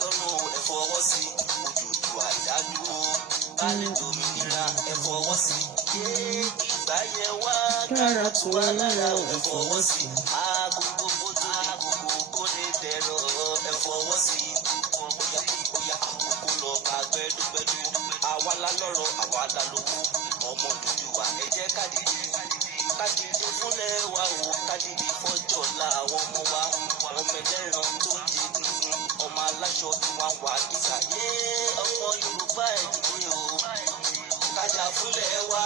lọ́rùn ẹ fọwọ́ sí òjòjò àdádúró ká lè dòmìnira ẹ fọwọ́ sí ìgbà yẹn wá kára tù wá lára ẹ fọwọ́ sí agogo tó lè gbogbo kó lè dẹ̀rọ̀ ẹ fọwọ́ sí bóyá àkókò lọ ká gbẹ́dúgbẹ́dú àwa la lọ́rọ̀ àwa la lówó ọmọ dúdú wa ẹ jẹ́ ká dìde fúnlẹ̀ wa o ká dìde fọ́jọ́ la àwọn ọmọ wa ọmọ ẹlẹ́ran tó ń di dùnkùn ọmọ aláṣọ tí wọ́n wà kíkà ọmọ Yorùbá ẹ dìde o kájà fúnlẹ̀ wa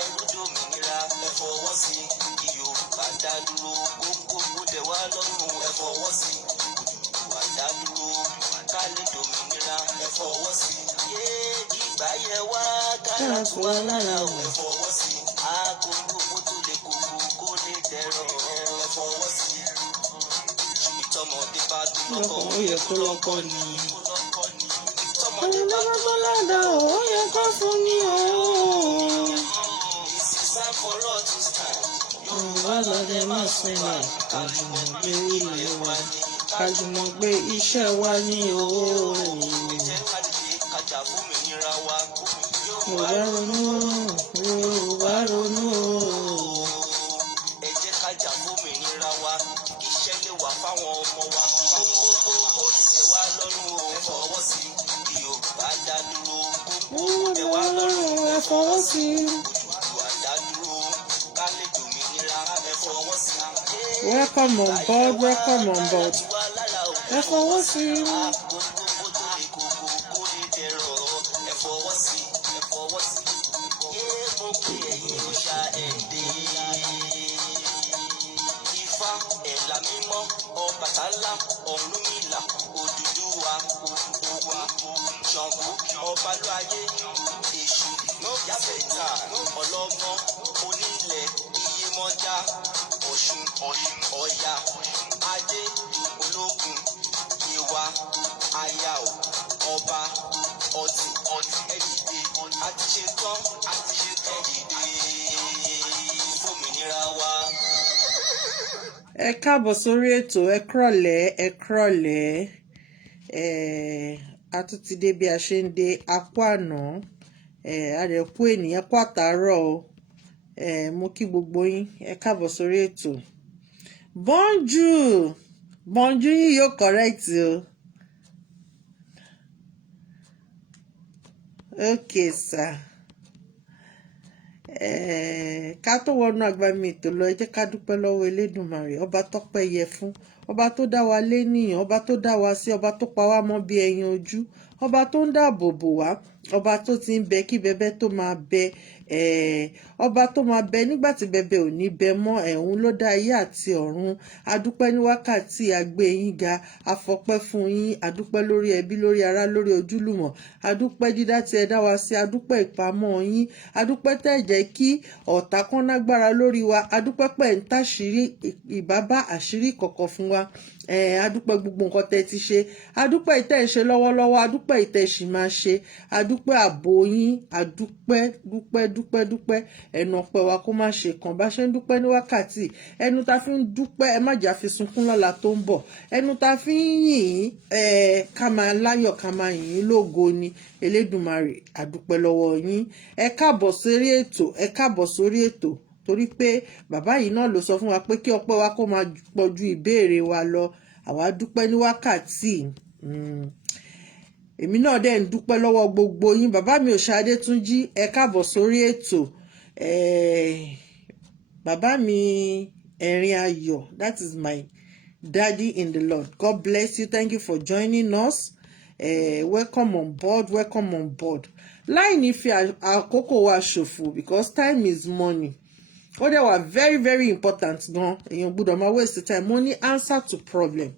ẹrú dòmìnira ẹ fọwọ́ sí Yorùbá dá dúró kókó dẹ̀ wá lọ́rùn ẹ fọwọ́ sí Odùduwà dá dúró ká lè dòmìnira ẹ fọwọ́ sí ìgbà yẹn wá kára tù wá lára ẹ fọwọ́ sí agogo tó lè kó lè dẹ̀rọ̀ ẹ fọwọ́ sí ìtọ́mọdé bá dún lọ́kọ̀ ó yẹ kó lọ́kọ̀ ni ìtọ́mọdé bá dún lọ́dọ̀ ó yẹ kó fún ni o. ìsìsá fọlọ́ tó stand. Yorùbá lọ́dẹ máa sinmi kájùmọ̀ gbé ilé wa ní kájùmọ̀ gbé iṣẹ́ wa ní o. ẹ jẹ́ ká dìde kájà fómìnira wa. Yorùbá ronú Yorùbá ronú ẹ jẹ́ kájà fómìnira wa kí iṣẹ́ lè wà fáwọn ọmọ wa kó lè tẹ́ wá lọ́rùn o ẹ fọwọ́ sí Yorùbá dá dúró kó tẹ́ wá lọ́rùn ẹ fọwọ́ sí Odùduwà dá dúró ká lè dòmìnira ẹ fọwọ́ sí. Welcome on board, welcome on board. Ẹ fọwọ́ sí. Ifá ẹ̀là mímọ́ Ọbàtálá Ọ̀rúnmìlà Odùduwà Ògún Ṣàngó Ọbalúayé Èṣù Yábẹ̀tà Ọlọ́gbọ́n Onílẹ̀ Iyemọja Ọ̀ṣun Ọya Adé Ológun Ìwà Àyàó Ọba Ọ̀tì ẹ̀dìdè àti ṣetán ẹ̀dìdè fòmìnira wa. Ẹ káàbọ̀ sórí ètò ẹ kúrọ̀lẹ́ a tún ti dé bí a ṣe ń dé apá àná àdẹ̀kú ènìyàn kó àtàárọ̀ o mo kí gbogbo yín ẹ káàbọ̀ sórí ètò bonjour yín yóò correct o okay sir. Ká tó wọnú agbami ètò lọ ẹ jẹ́ ká dúpẹ́ lọ́wọ́ Elédùmarè ọba tọ́pẹ́ yẹ fún ọba tó dá wa lénìyàn ọba tó dá wa sí ọba tó pa wá mọ́ bí ẹyin ojú ọba tó ń dáàbò bò wá ọba tó ti ń bẹ kí bẹbẹ tó máa bẹ ọba tó máa bẹ nígbà tí bẹbẹ ò ní bẹ mọ́ ẹ̀hún ló dá ayé àti ọ̀run adúpẹ́ ní wákàtí àgbé yín ga afọpẹ́ fún yín adúpẹ́ lórí ẹbí lórí ará lórí ojúlùmọ̀ adúpẹ́ dídá tí ẹ dá wa sí adúpẹ́ ìpamọ́ yín adúpẹ́ tẹ́ jẹ́ kí ọ̀tá kan lágbára lórí wa adúpẹ́ pẹ̀ ń táṣírí ìbábá àṣírí kọ̀kọ̀ fún wa adúpẹ́ gbogbo nǹkan tẹ́ ti ṣe adúpẹ́ ìtẹ́ ń ṣe lọ́wọ́lọ́wọ́ adúpẹ́ ìtẹ́ ṣì máa ṣe adúpẹ́ ààbò yín adúpẹ́ ẹnu ọpẹ́ wa kó má ṣe kàn bá ṣe ń dúpẹ́ ní wákàtí ẹnu ta fi ń dúpẹ́ ẹ má jà fi sunkún lọ́la tó ń bọ̀ ẹnu ta fi ń yìn ká máa láyọ̀ ká máa yìn lógo ni Elédùmarè adúpẹ́ lọ́wọ́ yín ẹ káàbọ̀ sórí ètò torí pé bàbá yìí náà ló sọ fún wa pé kí ọpẹ́ wa kó máa pọ̀ ju ìbéèrè wa lọ àwa dúpẹ́ ní wákàtí èmi náà dẹ̀ ń dúpẹ́ lọ́wọ́ gbogbo yín bàbá mi Òṣàdé Túnjí ẹ káàbọ̀ sórí ètò bàbá mi Ẹ̀rín Ayọ̀ that is my daddy in the Lord God bless you thank you for joining us welcome on board láì ní fi àkókò wa ṣòfò because time is money ó dẹ̀ wà very very important gan èèyàn gbọ́dọ̀ máa waste time mo ní answer to problem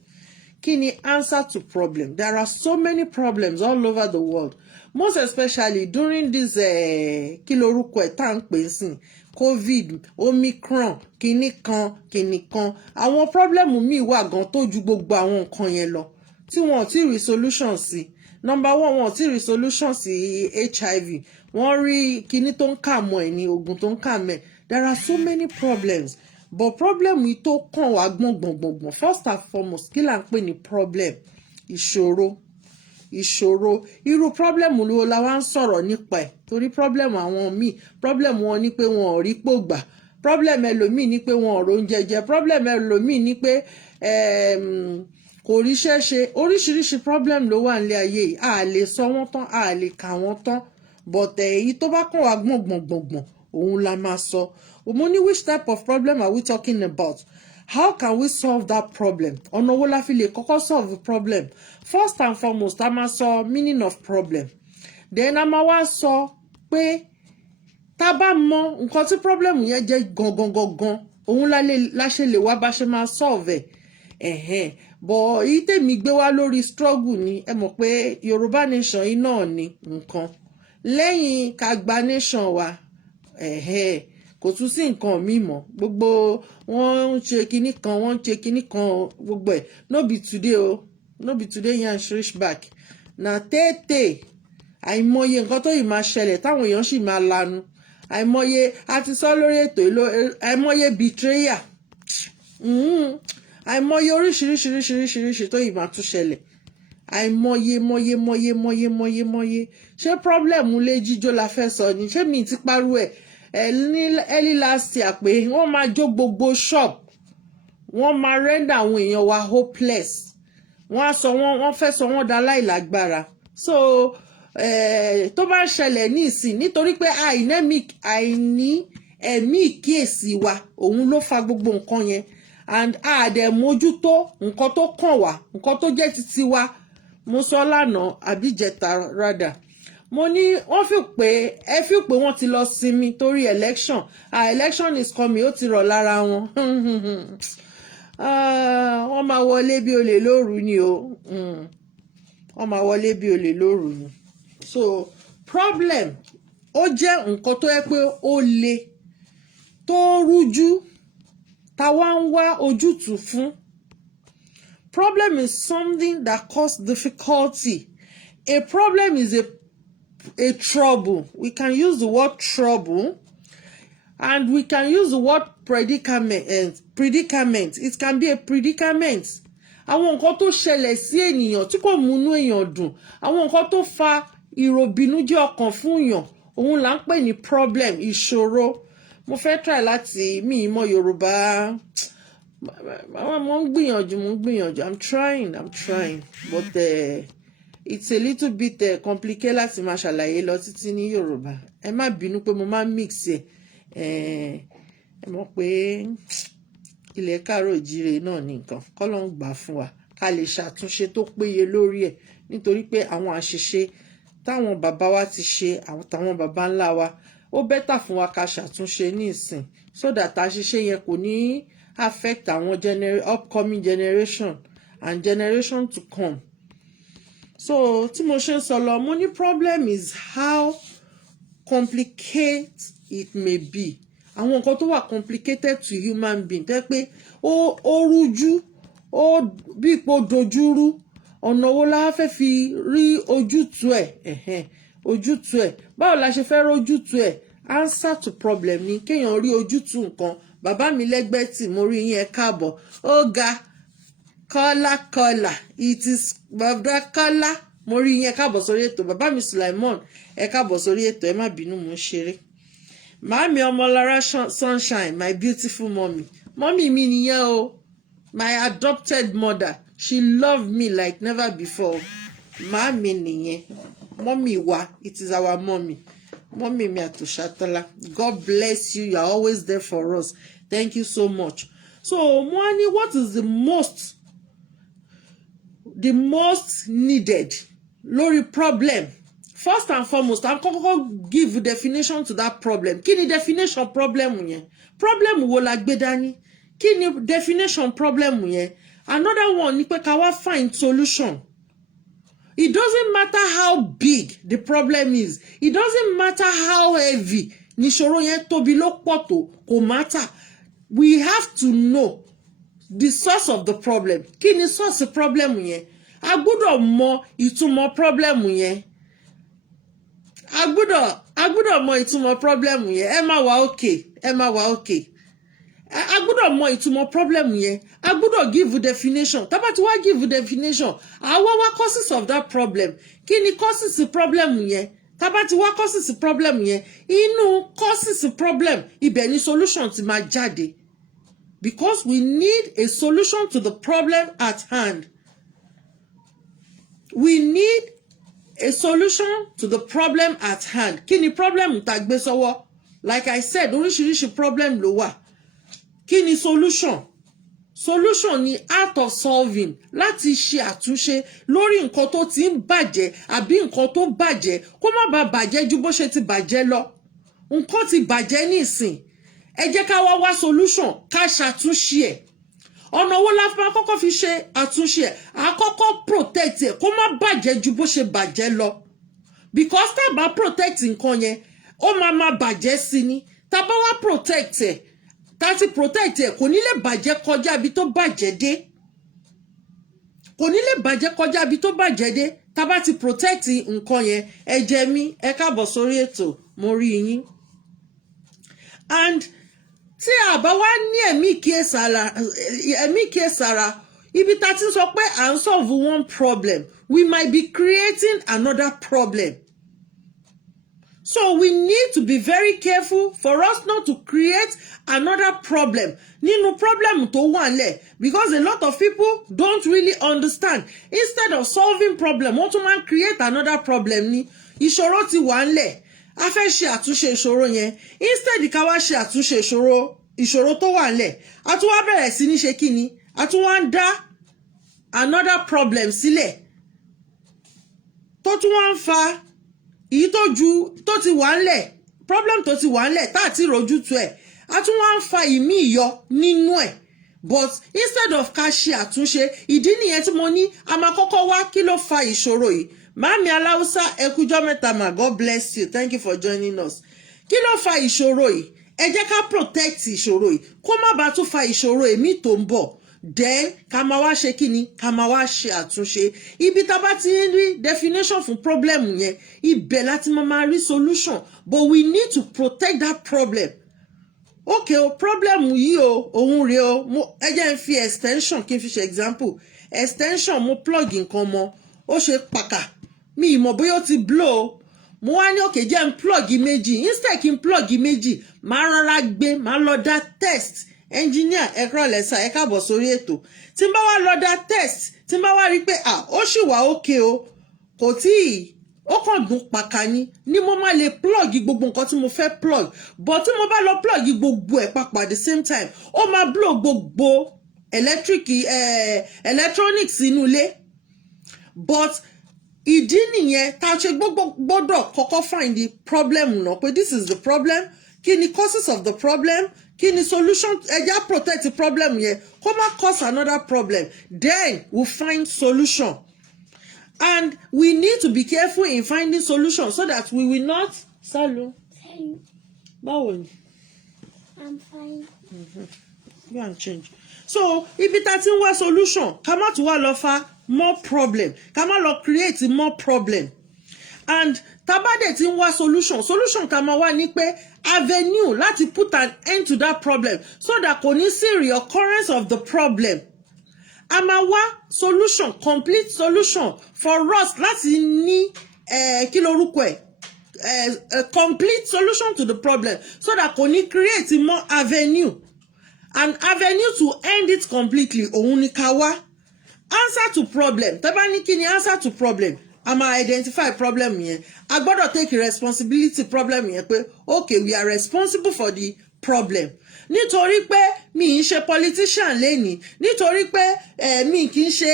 kí ni answer to problem there are so many problems all over the world most especially during this kí lorúkọ ẹ̀ tá à ń pè sí covid omicron kíní kan àwọn problem míì wà gan tó ju gbogbo àwọn nǹkan yẹn lọ tí wọn ò tí rí solution sí number one wọn ò tí rí solution sí HIV wọ́n rí kíní tó ń kà mọ́ ẹ̀ ní oògùn tó ń kà mọ́ ẹ̀ there are so many problems but problem yìí tó kàn wá gbọ̀ngbọ̀ngbọ̀ngbọ̀n first and foremost kí là ń pè ní problem ìṣòro irú problem wo la wá ń sọ̀rọ̀ nípa ẹ̀ torí problem àwọn míì problem wọn ní pé wọn ò rí pò gbà problem ẹlòmíì ní pé wọn ò róúnjẹ jẹ problem ẹlòmíì ní pé kò ríṣẹ́ ṣe oríṣiríṣi problem ló wà nílé ayé yìí a lè sọ wọ́n tán a lè kà wọ́n tán but èyí tó bá kàn wá gbọ̀ngbọ̀ngbọ̀ngbọ̀n òun la máa sọ mo ní which type of problem are we talking about? How can we solve that problem? Ọ̀nà wo la fi lè kọ́kọ́ solve the problem? First and foremost, a máa sọ meaning of problem. Then a máa wá sọ pé tá bá mọ nǹkan tí problem yẹn jẹ́ gangan, òun la ṣe lè wá bá ṣe máa solve ẹ̀. But èyí tèmi gbé wá lórí struggle ni ẹ mọ̀ pé Yorùbá nation yìí náà ni nǹkan. Lẹ́yìn ká gba nation wa, kò tún sí nǹkan míì mọ́ gbogbo wọ́n ń ṣe kinní kan gbogbo ẹ̀ no be today yan reach back na tètè àìmọye nǹkan tó yìí máa ṣẹlẹ̀ táwọn èèyàn sì máa lanu àìmọye a ti sọ lórí ètò àìmọye betrayal àìmọye oríṣiríṣi tó yìí máa tún ṣẹlẹ̀ àìmọye ṣé problem lé jíjó la fẹ́ sọ ni ṣé mi ti parú ẹ̀ ní early last year pé wọ́n máa jó gbogbo shop wọ́n máa render àwọn èèyàn wa hopeless wọ́n fẹ́ sọ wọ́n da láìlágbára so tó bá ṣẹlẹ̀ ní ìsìn nítorí pé àìní ẹ̀mí ìkíyèsí wa òun ló fa gbogbo nǹkan yẹn and àdẹ̀mójútó nǹkan tó kàn wá nǹkan tó jẹ́ títí wa mo sọ lánàá àbíjẹta rádà mo ní wọ́n fi pé wọ́n ti lọ sinmi torí election election is coming ó ti rọ̀ lára wọn wọ́n máa wọlé bí olè lóru ni o wọ́n máa wọlé bí olè lóru ni so problem ó jẹ́ nǹkan tó yẹ pé ó le tó rújú táwa ń wá ojútùú fún problem is something that cause difficulty a problem is a trouble. We can use the word trouble and we can use the word predicament. It can be a predicament. Àwọn nǹkan tó ṣẹlẹ̀ sí ènìyàn tí kò múnú èèyàn dùn. Àwọn nǹkan tó fa ìròbìnújẹ́ ọkàn fún èèyàn. Òun là ń pè ní problem, ìṣòro. Mo fẹ́ try láti mi ìmọ̀ Yorùbá. Mo ń gbìyànjú. I'm trying. But it's a little bit complicated láti máa ṣàlàyé lọ títí ní Yorùbá ẹ má bínú pé mo máa mix ẹ mọ̀ pé ilẹ̀ káàárọ̀ ìjíire náà ní nǹkan kọ́lọ́n gbà fún wa ká lè ṣàtúnṣe tó péye lórí ẹ̀ nítorí pé àwọn àṣìṣe táwọn bàbá wa ti ṣe àtàwọn bàbá ńlá wa ó bẹ́tà fún wa ká ṣàtúnṣe ní ìsìn so that àṣìṣe yẹn kò ní affect àwọn upcoming generation and generation to come. So tí mo ṣe sọ lọ mo ní problem is how complicated it may be àwọn nǹkan tó wà complicated to human being tẹ́ pé ó rújú ó bí ipò dojúrú ọ̀nà wo la fẹ́ fi rí ojútùú ẹ̀ báwo la ṣe fẹ́ rí ojútùú ẹ̀ answer to problem ni kéèyàn rí ojútùú nǹkan bàbá mi lẹ́gbẹ̀ẹ́ tí mo rí yín ẹ káàbọ̀ ó ga kọ́lá it is bàbá kọ́lá mo rí yín ẹ káàbọ̀ sórí ètò bàbá mi Sulaimon ẹ káàbọ̀ sórí ètò ẹ má bínú mo ń ṣeré màámi ọmọlára sunshine my beautiful mommy mi nìyẹn o my adopted mother she loved me like never before màámi nìyẹn mommy wa it is our mommy mi àtòṣàtọ́lá God bless you are always there for us thank you so much so Mwani, what is the most needed lórí problem first and foremost I'm kọ́kọ́ give definition to that problem kí ni definition problem yẹn problem wo la gbé dání kí ni definition problem yẹn another one ni pé ká wá find solution it doesn't matter how big the problem is it doesn't matter how heavy níṣòro yẹn tóbi ló pọ̀ tó kò matter we have to know the source of the problem kí ni source problem yẹn a gbọ́dọ̀ mọ ìtumọ̀ problem yẹn a gbọ́dọ̀ mọ ìtumọ̀ problem yẹn ẹ má wà okay a gbọ́dọ̀ mọ ìtumọ̀ problem yẹn, a gbọ́dọ̀ give definition. Tá bá ti wá give definition, àwa wá causes of that problem. Kí ni causes problem yẹn? Tá bá ti wá causes problem yẹn, inú causes problem ibẹ̀ ni solution ti máa jáde. Because we need a solution to the problem at hand. We need a solution to the problem at hand. Kí ni problem tá gbé sọ́wọ́? Like I said, oríṣiríṣi problem ló wà. Kí ni solution? Solution ni art of solving, láti ṣe àtúnṣe lórí nǹkan tó ti ń bàjẹ́ àbí nǹkan tó bàjẹ́ kó má bàa bàjẹ́ ju bó ṣe ti bàjẹ́ lọ. Nǹkan ti bàjẹ́ nísìn. Ẹ jẹ́ ká wá solution, ká ṣàtúnṣe ẹ̀. Ọ̀nà wo la máa kọ́kọ́ fi ṣe àtúnṣe ẹ̀? A kọ́kọ́ protect ẹ̀ kó má bàjẹ́ ju bó ṣe bàjẹ́ lọ. Because tá bá protect nǹkan yẹn, ó máa bàjẹ́ sí ni. Tá bá wá protect ẹ̀, tá ti protect ẹ̀ kò ní lè bàjẹ́ kọjá ibi tó bàjẹ́ dé. Kò ní lè bàjẹ́ kọjá ibi tó bàjẹ́ dé. Tá bá ti protect nǹkan yẹn, ẹ jẹ́ mi, ẹ káàbọ̀ sórí ètò, mo rí yín. And tí a bá wá ní ẹ̀mí kíyèsára, ibi tá ti sọ pé à ń solve one problem, we might be creating another problem. So we need to be very careful for us not to create another problem. Nínú problem tó wà nílẹ̀, because a lot of people don't really understand. Instead of solving problem, wọ́n tún máa create another problem ni. Ìṣòro ti wà nílẹ̀. A fẹ́ ṣe àtúnṣe ìṣòro yẹn. Instead ká wá ṣe àtúnṣe ìṣòro tó wà nílẹ̀. A tún wá bẹ̀rẹ̀ sí ní ṣe kíni? A tún wá ń dá another problem sílẹ̀. Tó tún wá ń fa èyí tó ti wà nílẹ̀, problem tó ti wà nílẹ̀ tá ti rojú tu ẹ̀. A tún wá ń fa ìmí ìyọ nínú ẹ̀. But instead of ká ṣe àtúnṣe, ìdí nìyẹn tí mo ní a máa kọ́kọ́ wá kí ló fa ìṣòro yìí. Mami Aláùsá, ẹ kújọ́ mẹ́ta mà, God bless you. Thank you for joining us. Kí ló fa ìṣòro yìí? Ẹ jẹ́ ká protect ìṣòro yìí. Kó má bàa tún fa ìṣòro èmi tó ń bọ̀. Then ká máa wá ṣe kíni? Ká máa wá ṣe àtúnṣe. Ibi tá bá ti ń rí definition fún problem yẹn, ibẹ̀ láti máa rí solution. But we need to protect that problem. Okay, problem yìí òun rè o. Ẹ jẹ́ n fi extension kí n fi ṣe example. Extension mo plug nǹkan mọ́. Ó ṣe pàkà. Mi ìmọ̀ bóyá ó ti blow. Mo wá ní okay jẹ́ n plug méjì. Instead kí n plug méjì, máa rọra gbé, máa lọ dá test. Engineer ẹ kúrọ̀lẹ́ sà, ẹ káàbọ̀ sórí ètò. Tí n bá wá lọ dá test, tí n bá wá rí pé ó ṣì wà okay o. Kò tíì ó kàn dùn pàkà ni mo máa lè plug gbogbo nǹkan tí mo fẹ́ plug. But tí mo bá lọ plug gbogbo ẹ̀ papọ̀ at the same time, ó máa blow gbogbo electronics inú ilé. But ìdí nìyẹn tá ṣe gbọ́dọ̀ kọ́kọ́ find the problem náà pé this is the problem. Kí ni causes of the problem? Kí ni solution? Ẹ jẹ́ protect the problem yẹn kó má cause another problem. Then we'll find solution. And we need to be careful in finding solutions so that we will not. Salu. Báwo ni? I'm fine. Go and change. So ibi tá ti ń wá solution, ká má tún wá lọ fa more problem. Ká má lọ create more problem. And tá bá dẹ̀ ti ń wá solution tá máa wá ní pé avenue láti put an end to that problem so that kò ní sí reoccurrence of the problem. A máa wá solution, complete solution for us láti ní kí lorúkọ ẹ̀ a complete solution to the problem so that kò ní create more avenue. An avenue to end it completely òun ni ká wá. Answer to problem. Tá bá ní kí ni answer to problem? A máa identify problem yẹn. A gbọ́dọ̀ take responsibility problem yẹn pé okay we are responsible for the problem. Nítorí pé mi ń ṣe politician lẹ́ni, nítorí pé mi kì í ṣe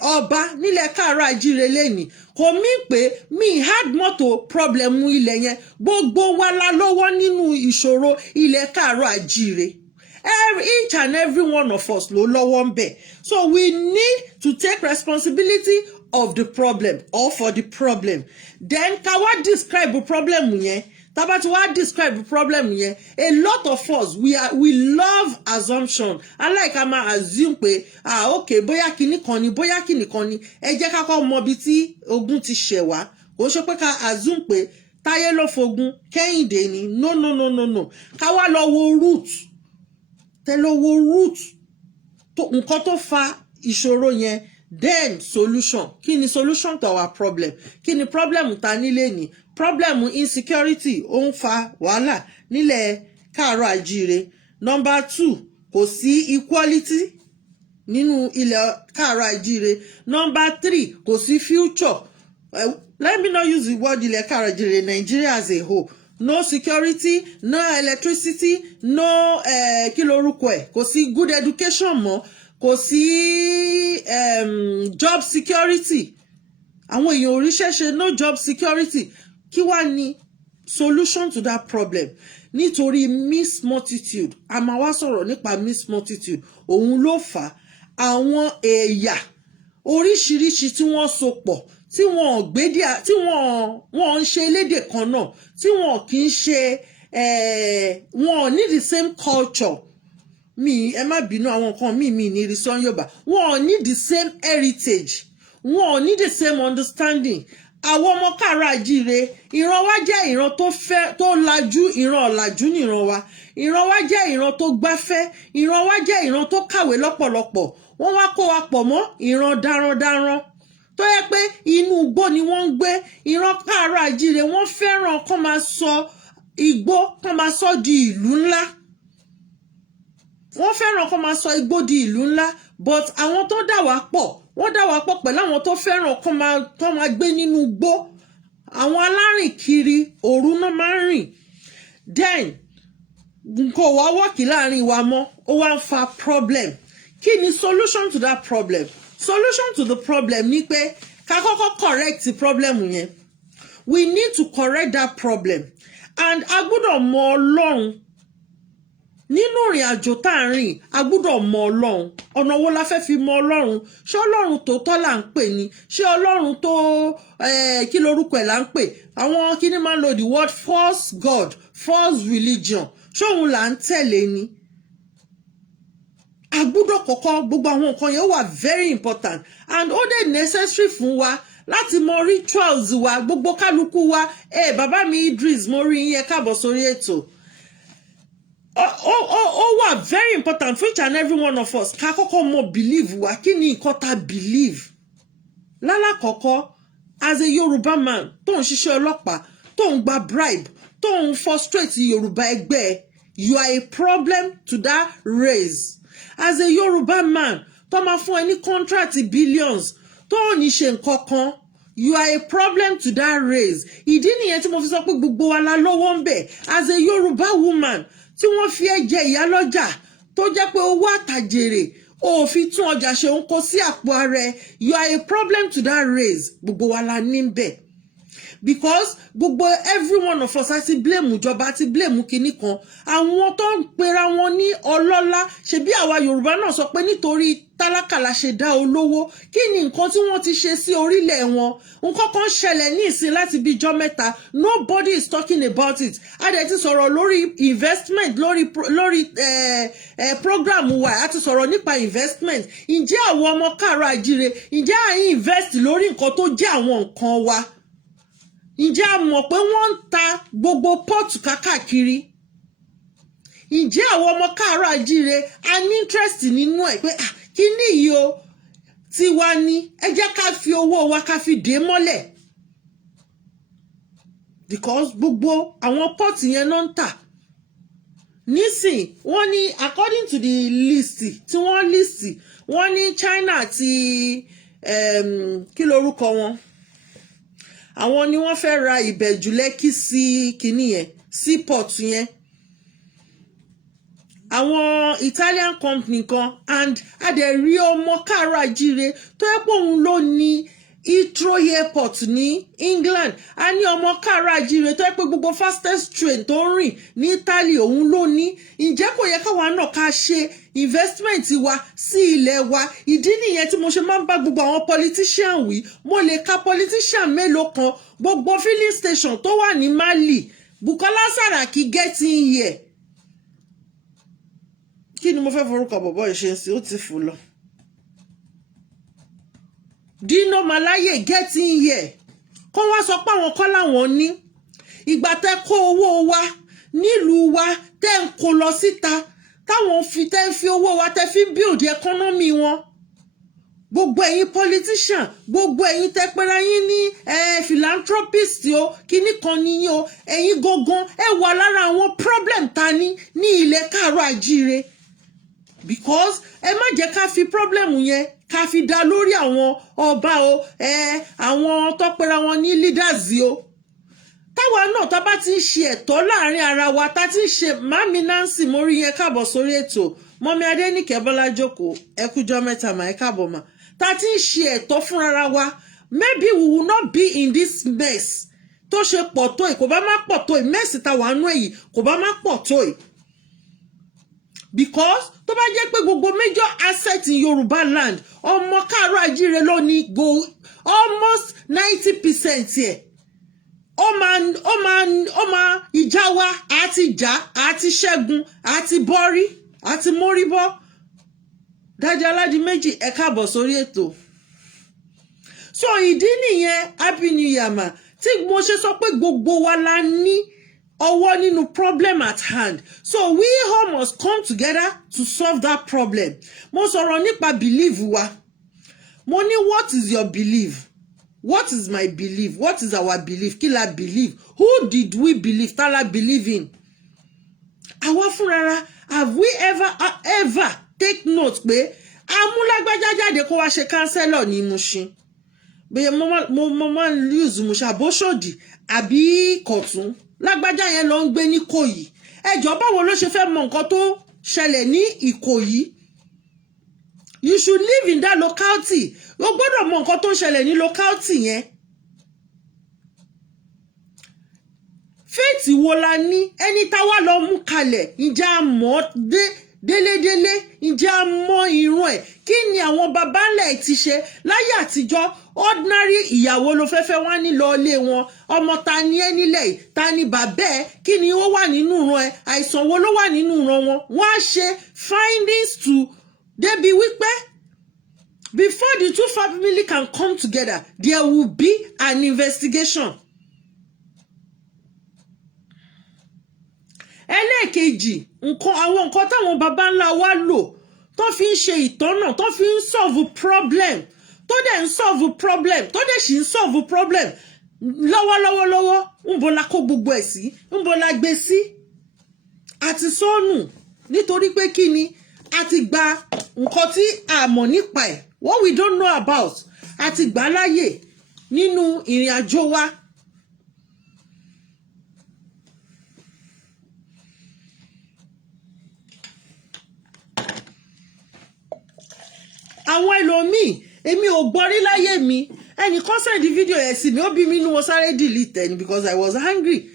ọba nílẹ̀ Káàárọ̀ Oòjíire lẹ́ni, kò mí pé mi had mọ́tò problem ilẹ̀ yẹn. Gbogbo wa la lọ́wọ́ nínú ìṣòro ilẹ̀ Káàárọ̀ Oòjíire. Each and every one of us ló lọ́wọ́ ń bẹ̀. So we need to take responsibility of the problem or for the problem. Then ká wá describe the problem yẹn. Tá bá ti wá describe the problem yẹn, a lot of us we love assumption. I like a máa assume pé okay bóyá kíní kan ni, bóyá kíní kan ni. Ẹ jẹ́ ká kọ́ mọ̀ bí tí ogun ti ṣẹ̀ wá. Kò ṣe pé ká assume pé Táyé ló fogun, Kẹ́hìndé ni. No. Ká wá lọ wo root. tẹ́ lọ wo root nǹkan tó fa ìṣòro yẹn, then solution. Kí ni solution to our problem? Kí ni problem ta nílé ni? Problem insecurity ó ń fa wàhálà nílẹ̀ káàárọ̀ àjíire. Number 2, kò sí equality nínú ilẹ̀ káàárọ̀ àjíire. Number 3, kò sí future. Let me not use the word ilẹ̀ káàárọ̀ àjíire, Nigeria as a whole. No security, no electricity, no kí lorúkọ ẹ̀, kò sí good education mọ́, kò sí job security. Àwọn èèyàn oríṣẹ́ ṣe, no job security. Kí wá ni solution to that problem? Nítorí mixed multitude, a máa wá sọ̀rọ̀ nípa mixed multitude. Òun ló fà á àwọn ẹ̀yà oríṣiríṣi tí wọ́n so pọ̀, tí wọ́n gbédè, tí wọ́n ń ṣe elédè kan náà, tí wọ́n kì í ṣe wọ́n ní the same culture. Ẹ má bínú àwọn nǹkan mi ní ìrísọ́ Yorùbá. Wọ́n ní the same heritage, wọ́n ní the same understanding. Àwọn ọmọ káàárọ̀ àjíire, ìran wa jẹ́ ìran tó lajú, ìran ọ̀làjú ni ìran wa. Ìran wa jẹ́ ìran tó gbáfẹ́, ìran wa jẹ́ ìran tó kàwé lọ́pọ̀lọpọ̀. Wọ́n wá kó wa pọ̀ mọ́ ìran darandaran tó yẹ pé inú igbó ni wọ́n ń gbé. Ìran káàárọ̀ àjíire wọ́n fẹ́ràn kó máa sọ igbó, kó máa sọ di ìlú ńlá. Wọ́n fẹ́ràn kó máa sọ igbó di ìlú ńlá, but àwọn tó dà wá pọ̀, wọ́n dà wá pọ̀ pẹ̀lú àwọn tó fẹ́ràn kó máa gbé nínú igbó. Àwọn alárìnkiri òru náà máa ń rìn. Then nǹkan wá wọ́ọ̀kì láàrin wa mọ́, ó wá ń fa problem. Kí ni solution to that problem? Solution to the problem ni pé ká kọ́kọ́ correct the problem yẹn. We need to correct that problem. And a gbọ́dọ̀ mọ Ọlọ́run. Nínú ìrìn àjò tá à ń rìn, a gbọ́dọ̀ mọ Ọlọ́run. Ọ̀nà wo la fẹ́ fi mọ Ọlọ́run? Ṣé Ọlọ́run tòótọ́ là ń pè ni? Ṣé Ọlọ́run tó kí lorúkọ ẹ̀ là ń pè? Àwọn kíní máa ń lo the word false God, false religion. Ṣé òun là ń tẹ̀lé ni? A gbọ́dọ̀ kọ́kọ́ gbogbo àwọn nǹkan yẹn wà very important, and ó dẹ̀ necessary fún wa láti mọ rituals wa, gbogbo kálukú wa. Bàbá mi Idris, mo rí yín, ẹ káàbọ̀ sórí ètò. Ó wà very important for each and every one of us ká kọ́kọ́ mọ believe wa. Kí ni nǹkan tá believe? Lálákọ̀ọ́kọ́, as a Yorùbá man tó ń ṣiṣẹ́ ọlọ́pàá, tó ń gba bribe, tó ń frustrate Yorùbá ẹgbẹ́, you are a problem to that race. As a Yoruba man, tó máa fún ẹ ní contract billions, tó ò ní ṣe nǹkan kan, you are a problem to that race. Ìdí nìyẹn tí mo fi sọ pé gbogbo wa la lọ́wọ́ ń bẹ̀. As a Yoruba woman, tí wọ́n fi ẹ́ jẹ ìyá lọ́jà, tó jẹ́ pé owó àtàjèrè, ó fi tún ọjà ṣe ń kó sí àpò ara ẹ, you are a problem to that race. Gbogbo wa la ní ń bẹ̀. Because gbogbo every one of us àti blame ìjọba, àti blame kinní kan. Àwọn tó ń pera wọn ní ọlọ́lá, ṣebí àwa Yorùbá náà sọ pé nítorí tálákà la ṣe dá olówó. Kí ni nǹkan tí wọ́n ti ṣe sí orílẹ̀ wọn? Nǹkan kan ṣẹlẹ̀ ní ìsìn láti bí ijọ́ mẹ́ta. Nobody is talking about it. A dẹ̀ ti sọ̀rọ̀ lórí investment, lórí program wa, a ti sọ̀rọ̀ nípa investment. Ǹjẹ́ àwọn ọmọ káàárọ̀ àjíire, ǹjẹ́ à ń invest lórí nǹkan tó jẹ́ àwọn nǹkan wa? Ǹjẹ́ a mọ̀ pé wọ́n ń ta gbogbo pọ́ọ̀tù káàkiri? Ǹjẹ́ àwọn ọmọ káàárọ̀ àjíire a ní interest nínú ẹ̀ pé kí ni yìí o tiwa ni, ẹ jẹ́ ká fi owó wa ká fi dé mọ́lẹ̀? Because gbogbo àwọn pọ́ọ̀tù yẹn náà ń tà. Nísìn wọ́n ní according to the list tí wọ́n list, wọ́n ní China àti kí lorúkọ wọn? Àwọn ni wọ́n fẹ́ ra ìbẹ̀jú Lẹ́kì sí kinní yẹn, sí port yẹn. Àwọn Italian company kan, and a dẹ̀ rí ọmọ káàárọ̀ àjíire tó yẹ pé òun ló ní Heathrow airport ní England. A ní ọmọ káàárọ̀ àjíire tó yẹ pé gbogbo fastest train tó ń rìn ní Italy òun ló ní. Ǹjẹ́ kò yẹ káwa náà ká ṣe investment wa sí ilẹ̀ wa? Ìdí nìyẹn tí mo ṣe máa ń bá gbogbo àwọn politician wí. Mo lè ka politician mélòó kan, gbogbo filling station tó wà ní Mali, Bukola Saraki get in here. Kí ni mo fẹ́ forúkọ bọ̀bọ̀ ìṣe sí, ó ti fò lọ. Dino Malaye get in here. Kó wá sọ pé àwọn kọ́ làwọn ní. Ìgbà tẹ́ kó owó wa nílùú wa tẹ́ ń kó lọ síta, táwọn fi owó wa tẹ́ fi build economy wọn. Gbogbo ẹ̀yin politician, gbogbo ẹ̀yin tẹ́ pera yín ní philanthropist o, kíní kan ni yín o, ẹ̀yin gangan ẹ wà lára àwọn problem ta ní ilẹ̀ Káàárọ̀ Àjíire. Because ẹ má jẹ́ ká fi problem yẹn ká fi dá lórí àwọn ọba o, àwọn tó pera wọn ní leaders o. Táwa náà tá bá ti ń ṣe ẹ̀tọ́ láàrin ara wa, tá ti ń ṣe Mami Nancy mo rí yẹn káàbọ̀ sórí ètò. Mọ́mí Adéníkẹ́ Bọ́lájókòó ẹ kújọ́ mẹ́ta mà ẹ káàbọ̀ mà. Tá ti ń ṣe ẹ̀tọ́ fún ara wa, maybe we will not be in this mess. Tó ṣe pọ̀ tó yìí, kò bá má pọ̀ tó yìí, mess tá wà nú èyí, kò bá má pọ̀ tó yìí. Because tó bá jẹ́ pé gbogbo major asset in Yorùbá land, ọmọ Káàárọ̀ Àjíire ló ní go almost 90% ẹ̀. Ó máa ìjà wa àti jà àti ṣẹ́gun àti bọ́rí àti móríbọ́. Dájú Aládìméjì ẹ káàbọ̀ sórí ètò. So ìdí nìyẹn, happy new year ma, tí mo ṣe sọ pé gbogbo wa la ní ọwọ́ nínú problem at hand. So we all must come together to solve that problem. Mo sọ̀rọ̀ nípa belief wa. Mo ní what is your belief? What is my belief? What is our belief? Kí la believe? Who did we believe? Ta la believe in? Àwa fúnrara, have we ever take note pé amúlágbájá jáde kó wá ṣe kánsẹ́lọ̀ ní Mushin? Bẹ́ẹ̀ mo máa ń use Mushin àbóṣòdì àbí Kọ̀tún. Lágbájá yẹn ló ń gbé ní Ìkòyí. Ẹjọ́ báwo ló ṣe fẹ́ mọ nǹkan tó ṣẹlẹ̀ ní Ìkòyí? You should live in that locality. O gbọ́dọ̀ mọ nǹkan tó ń ṣẹlẹ̀ ní locality yẹn. Faith wo la ní? Ẹni tá wá lọ mú kalẹ̀, ǹjẹ́ a mọ̀ délédélé, ǹjẹ́ a mọ̀ ìrun ẹ̀? Kí ni àwọn baba ńlẹ̀ ti ṣe láyé àtijọ́? Ordinary ìyàwó ló fẹ́fẹ́ wá ní lọ ilé wọn. Ọmọ ta ni ẹ́ nílẹ̀ yìí? Ta ni bàbá ẹ̀? Kí ni ó wà nínú ìran ẹ̀? Àìsàn wo ló wà nínú ìran wọn? Wọ́n á ṣe findings to débi wípé before the two family can come together, there will be an investigation. Ẹlẹ́ẹ̀kejì, àwọn nǹkan táwọn baba ńlá wa lò tó fi ń ṣe ìtọ́nà, tó fi ń solve problem, tó dẹ̀ ń solve problem, tó dẹ̀ sì ń solve problem lọ́wọ́lọ́wọ́, ń bo la kó gbogbo ẹ̀ sí, ń bo la gbé sí, àti sọ́nù nítorí pé kí ni a ti gba nǹkan tí a mọ̀ nípa ẹ̀, what we don't know about, a ti gbà láyè nínú ìrìn àjò wa. Àwọn ẹlòmíì, èmi ò gbọ́ rí láyé mi, ẹnìkan send fídíò ẹ̀ sí mi, ó bí mi inú mo sáré delete ẹ̀ because I was angry.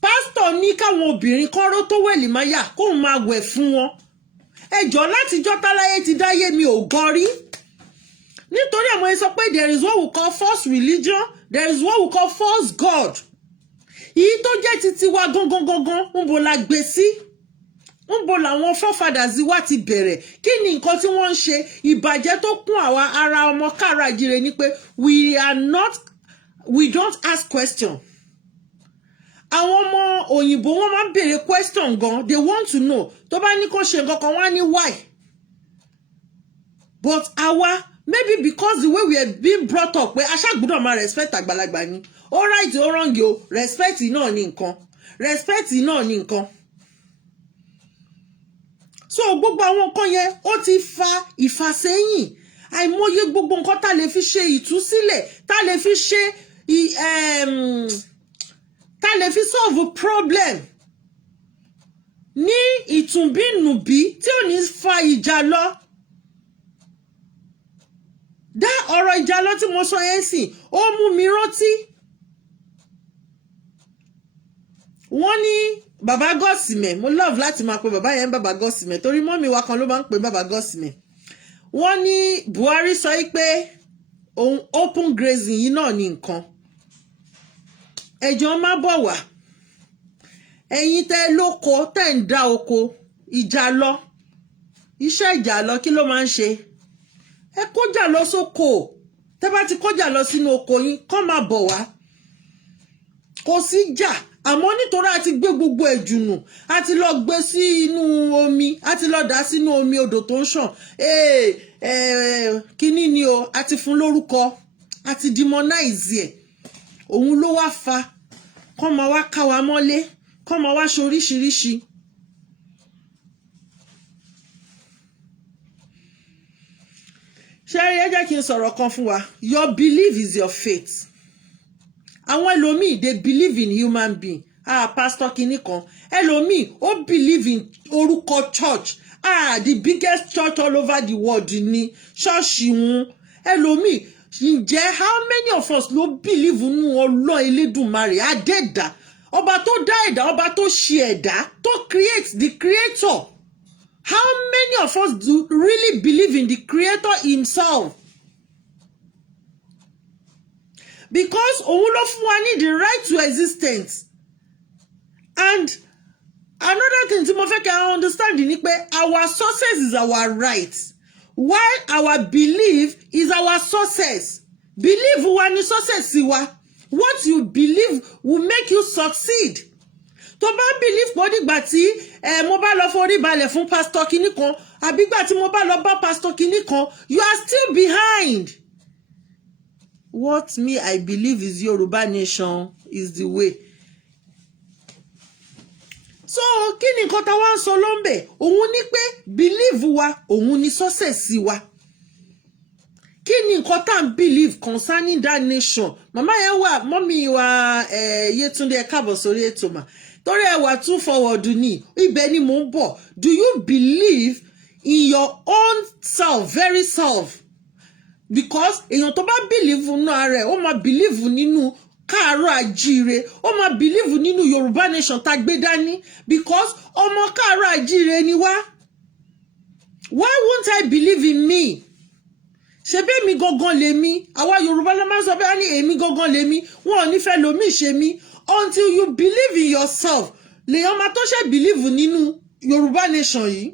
Pastor ní káwọn obìnrin kọ́rọ́ tó wẹ̀lì máa yà kóun máa wẹ̀ fún wọn. Ẹjọ́ látijọ́ táláyé ti dáyé mi ò gbọ́ rí. Nítorí àwọn ẹ sọ pé there is what we call false religion, there is what we call false God. Èyí tó jẹ́ titi wa gangan ń bo la gbé sí. Ń bo làwọn forefathers wa ti bẹ̀rẹ̀. Kí ni nǹkan tí wọ́n ń ṣe? Ìbàjẹ́ tó kún àwa ara ọmọ Káàárọ̀ Àjíire ni pé we don't ask question. Àwọn ọmọ òyìnbó wọ́n máa ń béèrè question gan, they want to know. Tó bá ní kó ṣe nǹkan kan wá ní why. But àwa, maybe because the way we are being brought up, pé aṣá gbọ́dọ̀ máa respect àgbàlagbà ni. All right, ó wrong o, respect náà ni nǹkan. Respect náà ni nǹkan. So gbogbo àwọn nǹkan yẹn ó ti fa ìfàsẹ́yìn. Àìmọye gbogbo nǹkan tá lè fi ṣe ìtúsílẹ̀, tá lè fi ṣe tá lè fi solve problem ní ìtùnbínùbí tí ò ní fa ìjà lọ. Dá ọ̀rọ̀ ìjà lọ tí mo sọ yẹn sì, ó mú mi rántí. Wọ́n ní bàbá Gọ́sìmẹ̀, mo love láti máa pe bàbá yẹn bàbá Gọ́sìmẹ̀ torí mọ́mì wa kan ló máa ń pe bàbá Gọ́sìmẹ̀. Wọ́n ní Buhari sọ pé òun open grazing yìí náà ní nǹkan. Ẹjọ́ má bọ̀ wá. Ẹ̀yin tẹ́ lóko tẹ́ ń dá oko ìjà lọ. Iṣẹ́ ìjà lọ kí ló máa ń ṣe? Ẹ kójà lọ sóko. Tẹ́ bá ti kójà lọ sínú oko yín, kó máa bọ̀ wá. Kò sí jà, àmọ́ nítorí a ti gbé gbogbo ẹ̀jùnù a ti lọ gbé sí inú omi a ti lọ dà sínú omi odò tó ń ṣàn kíní ni o a ti fún lórúkọ a ti demonize ẹ̀ òun ló wá fa kọ́ máa wá ká wa mọ́lé kọ́ máa wá ṣoríṣiríṣi. ṣé ẹ jẹ́ kí n sọ̀rọ̀ kan fún wa your belief is your faith. Àwọn ẹlòmíì they believe in human being pastor kìíní kan ẹlòmíì ó believe in orúkọ church the biggest church all over the world ni ṣọ́ọ̀ṣì wọn ẹlòmíì ǹjẹ́ how many of us ló believe nínú Ọlọ́run Elédùmarè adẹ́dà ọba tó dá ẹ̀dá ọba tó ṣe ẹ̀dá tó create the creator. How many of us do really believe in the creator himself? Because òun ló fún wa ní the right to existence. And another thing tí mo fẹ́ kí I understand ni pé our success is our right while our belief is our success. Belief wa ni success wa. What you believe will make you succeed. Tó bá believe pé nígbà tí mo bá lọ forí balẹ̀ fún pastor kìíní kan àbígbà tí mo bá lọ bá pastor kìíní kan you are still behind. What me I believe is Yoruba nation is the way. So kí ni nǹkan tá wá ń sọ lọ́nbẹ̀ òun ni pé believe wa òun ni success wa. Kí ni nǹkan tá ń believe concerning that nation. Màmá yẹn wà mọ́mí wa Yétúndé ẹ káàbọ̀ sórí ètò mà torí ẹ wà tún forward ni ibẹ̀ ni mò ń bọ̀. Do you believe in your own self very self? Because èèyàn tó bá believe nínú ara ẹ̀ ó máa believe nínú káàárọ̀ àjíire ó máa believe nínú Yorùbá nation tá gbé dání because ọmọ káàárọ̀ àjíire ni wá. Why won't I believe in me? Ṣebí èmi gangan lèmi àwa Yorùbá ló máa ń sọ bẹ́ẹ̀ ní èmi gangan lèmi wọn ò ní fẹ́ lòmíì ṣe mí until you believe in yourself lèèyàn máa tó ṣe believe nínú Yorùbá nation yìí.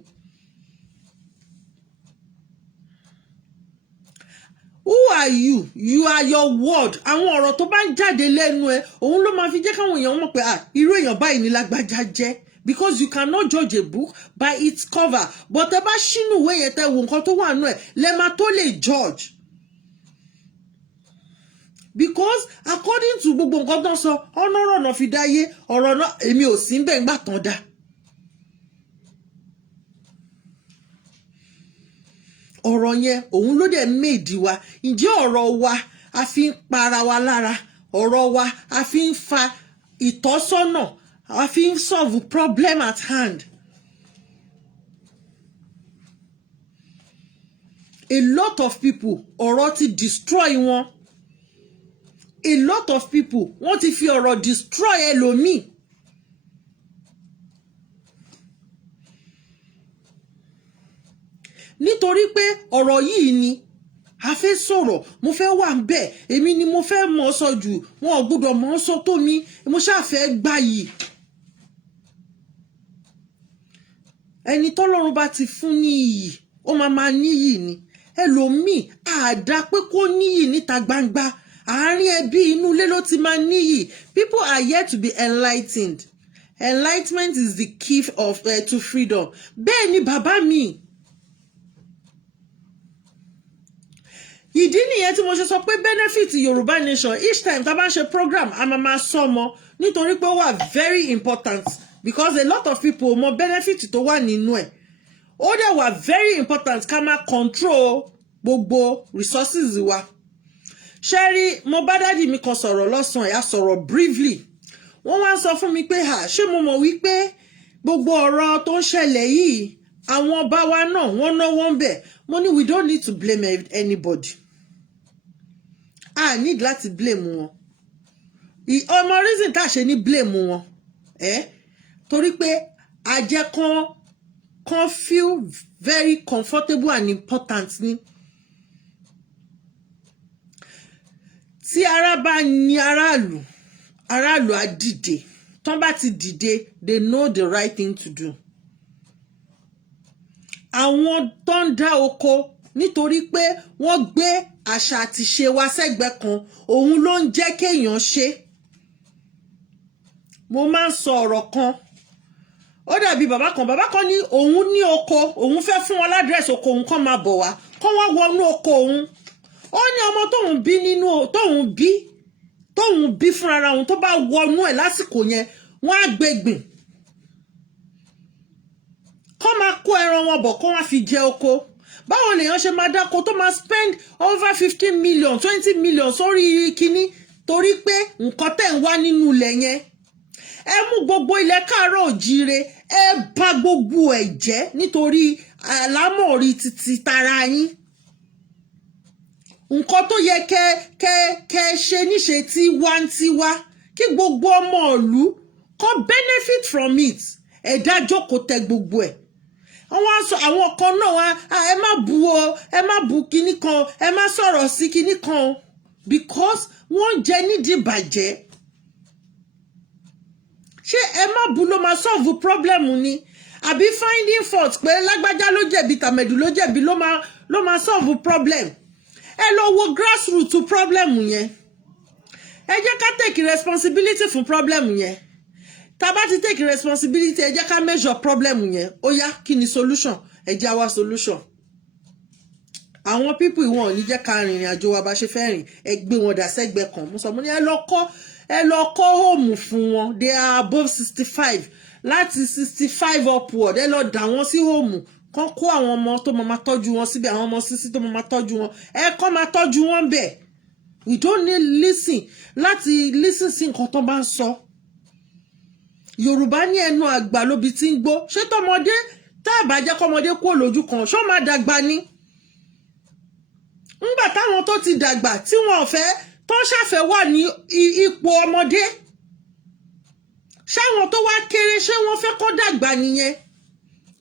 Who are you? You are your word. Àwọn ọ̀rọ̀ tó bá ń jáde lẹ́nu ẹ òun ló máa fi jẹ́ káwọn èèyàn mọ̀ pé irú èèyàn báyìí ni lágbájá jẹ́ because you cannot judge a book by its cover but ẹ bá ṣínú ìwé yẹn tẹ́ wo nǹkan tó wà nínú ẹ̀ lẹ máa tó lè judge because according to gbogbo nǹkan tó ń sọ ọ̀nà ọ̀nà fi dáyé ọ̀rọ̀ náà èmi ò sí ń bẹ̀ ń gbà tán dá. Ọ̀rọ̀ yẹn òun ló dẹ̀ méèdì wa ǹjẹ́ ọ̀rọ̀ wa a fi ń para wa lára ọ̀rọ̀ wa a fi ń fa ìtọ́sọ́nà a fi ń solve problem at hand. A lot of people ọ̀rọ̀ ti destroy wọn. A lot of people wọ́n ti fi ọ̀rọ̀ destroy ẹlòmíì. Nítorí pé ọ̀rọ̀ yìí ni a fẹ́ sọ̀rọ̀ mo fẹ́ wà ńbẹ̀ èmi ni mo fẹ́ mọ̀ sọ jù wọn ò gbọ́dọ̀ mọ̀ sọ tó mi mo ṣáà fẹ́ gbà yìí. Ẹni tọ́lọ́run bá ti fún ní iyì ó máa níyì ni ẹlòmíì àdá pé kó níyì níta gbangba àárín ẹbí inú ilé ló ti máa níyì. People are yet to be enlightened. Enlightenment is the key of to freedom. Bẹ́ẹ̀ ni bàbá mi. Ìdí nìyẹn tí mo ṣe sọ pé benefit Yorùbá nation each time tá bá ń ṣe program a máa sọ mọ́ nítorí pé ó wà very important because a lot of people mọ benefit tó wà nínú ẹ̀ ó dẹ̀ wà very important ká máa control gbogbo resources wa. Ṣẹ́rí mo bá dádì mi kan sọ̀rọ̀ lọ́sàn-án ẹ̀yà sọ̀rọ̀ briefly wọ́n wá sọ fún mi pé ṣé mo mọ̀ wípé gbogbo ọ̀rọ̀ tó ń ṣẹlẹ̀ yìí àwọn ọba wa náà wọ́n náwó ń bẹ̀ mo ní we don't need to blame anybody. I need láti blame wọn. Ọmọ reason tá ṣe ní blame wọn torí pé a jẹ́ kan feel very comfortable and important ni. Tí ara bá ní aráàlú á dìde tán bá ti dìde they know the right thing to do. Àwọn tó ń dá oko nítorí pé wọ́n gbé àṣà àti ṣe wa sẹ́gbẹ̀ẹ́ kan òun ló ń jẹ́ kéèyàn ṣe. mo máa ń sọ ọ̀rọ̀ kan ó dàbí bàbá kan ní òun ní oko òun fẹ́ fún wọn ládírẹ́sì oko òun kàn máa bọ̀ wá kán wá wọnú oko òun ó ní ọmọ tóun bí fúnra òun tó bá wọnú ẹ̀ lásìkò yẹn wọ́n á gbégbìn kán máa kó ẹran wọn bọ̀ kán wá fi jẹ oko báwo lèèyàn ṣe máa dáko tó máa spend over 15 million 20 million sórí kinní torí pé nǹkan tẹ̀ ń wá nínú ilẹ̀ yẹn ẹ mú gbogbo ilẹ̀ káàárọ̀ òjíire ẹ bà gbogbo ẹ̀ jẹ́ nítorí àlámọ̀rí títí tara yín nǹkan tó yẹ kẹ ṣe níṣe tiwantiwa kí gbogbo ọmọ ìlú kó benefit from it ẹ dájọ́ kó tẹ gbogbo ẹ̀ wọ́n sọ àwọn kan náà wá ẹ má bu o ẹ má bu kinní kan ẹ má sọ̀rọ̀ sí kinní kan because wọ́n jẹ nídìí bàjẹ́ ṣé ẹ má bu ló máa solve problem ni àbí finding fault pé lágbájá ló jẹ̀bi tàmẹ̀dù ló jẹ̀bi ló máa solve problem ẹ lọ wo grassroots to problem yẹn ẹ jẹ́ ká take responsibility fún problem yẹn tá bá ti take responsibility ẹ jẹ́ ká measure problem yẹn ó yá kí ni solution ẹ jẹ́ wá solution àwọn people wọn ò ní jẹ́ ká rìnrìn àjò wa bá ṣe fẹ́ rìn ẹ gbé wọn dà sẹ́gbẹ̀ẹ́ kan mo sọ mo ní ẹ lọ kọ́ home fún wọn they are above 65 láti 65 upward ẹ lọ dà wọ́n sí home kán kó àwọn ọmọ tó máa tọ́jú wọn síbi àwọn ọmọ sísí tó máa tọ́jú wọn ẹ kọ́ máa tọ́jú wọn bẹ̀ we don't need listen sí nǹkan tó bá ń sọ Yorùbá ní ẹnu àgbà lóbi tí ń gbó ṣé tọmọdé tá a bá jẹ́ kọ́mọdé kúrò lójú kan ṣó máa dàgbà ni ńgbà táwọn tó ti dàgbà tí wọn ò fẹ́ tó ṣàfẹ́ wà ní ipò ọmọdé ṣáwọn tó wá kéré ṣé wọ́n fẹ́ kó dàgbà nìyẹn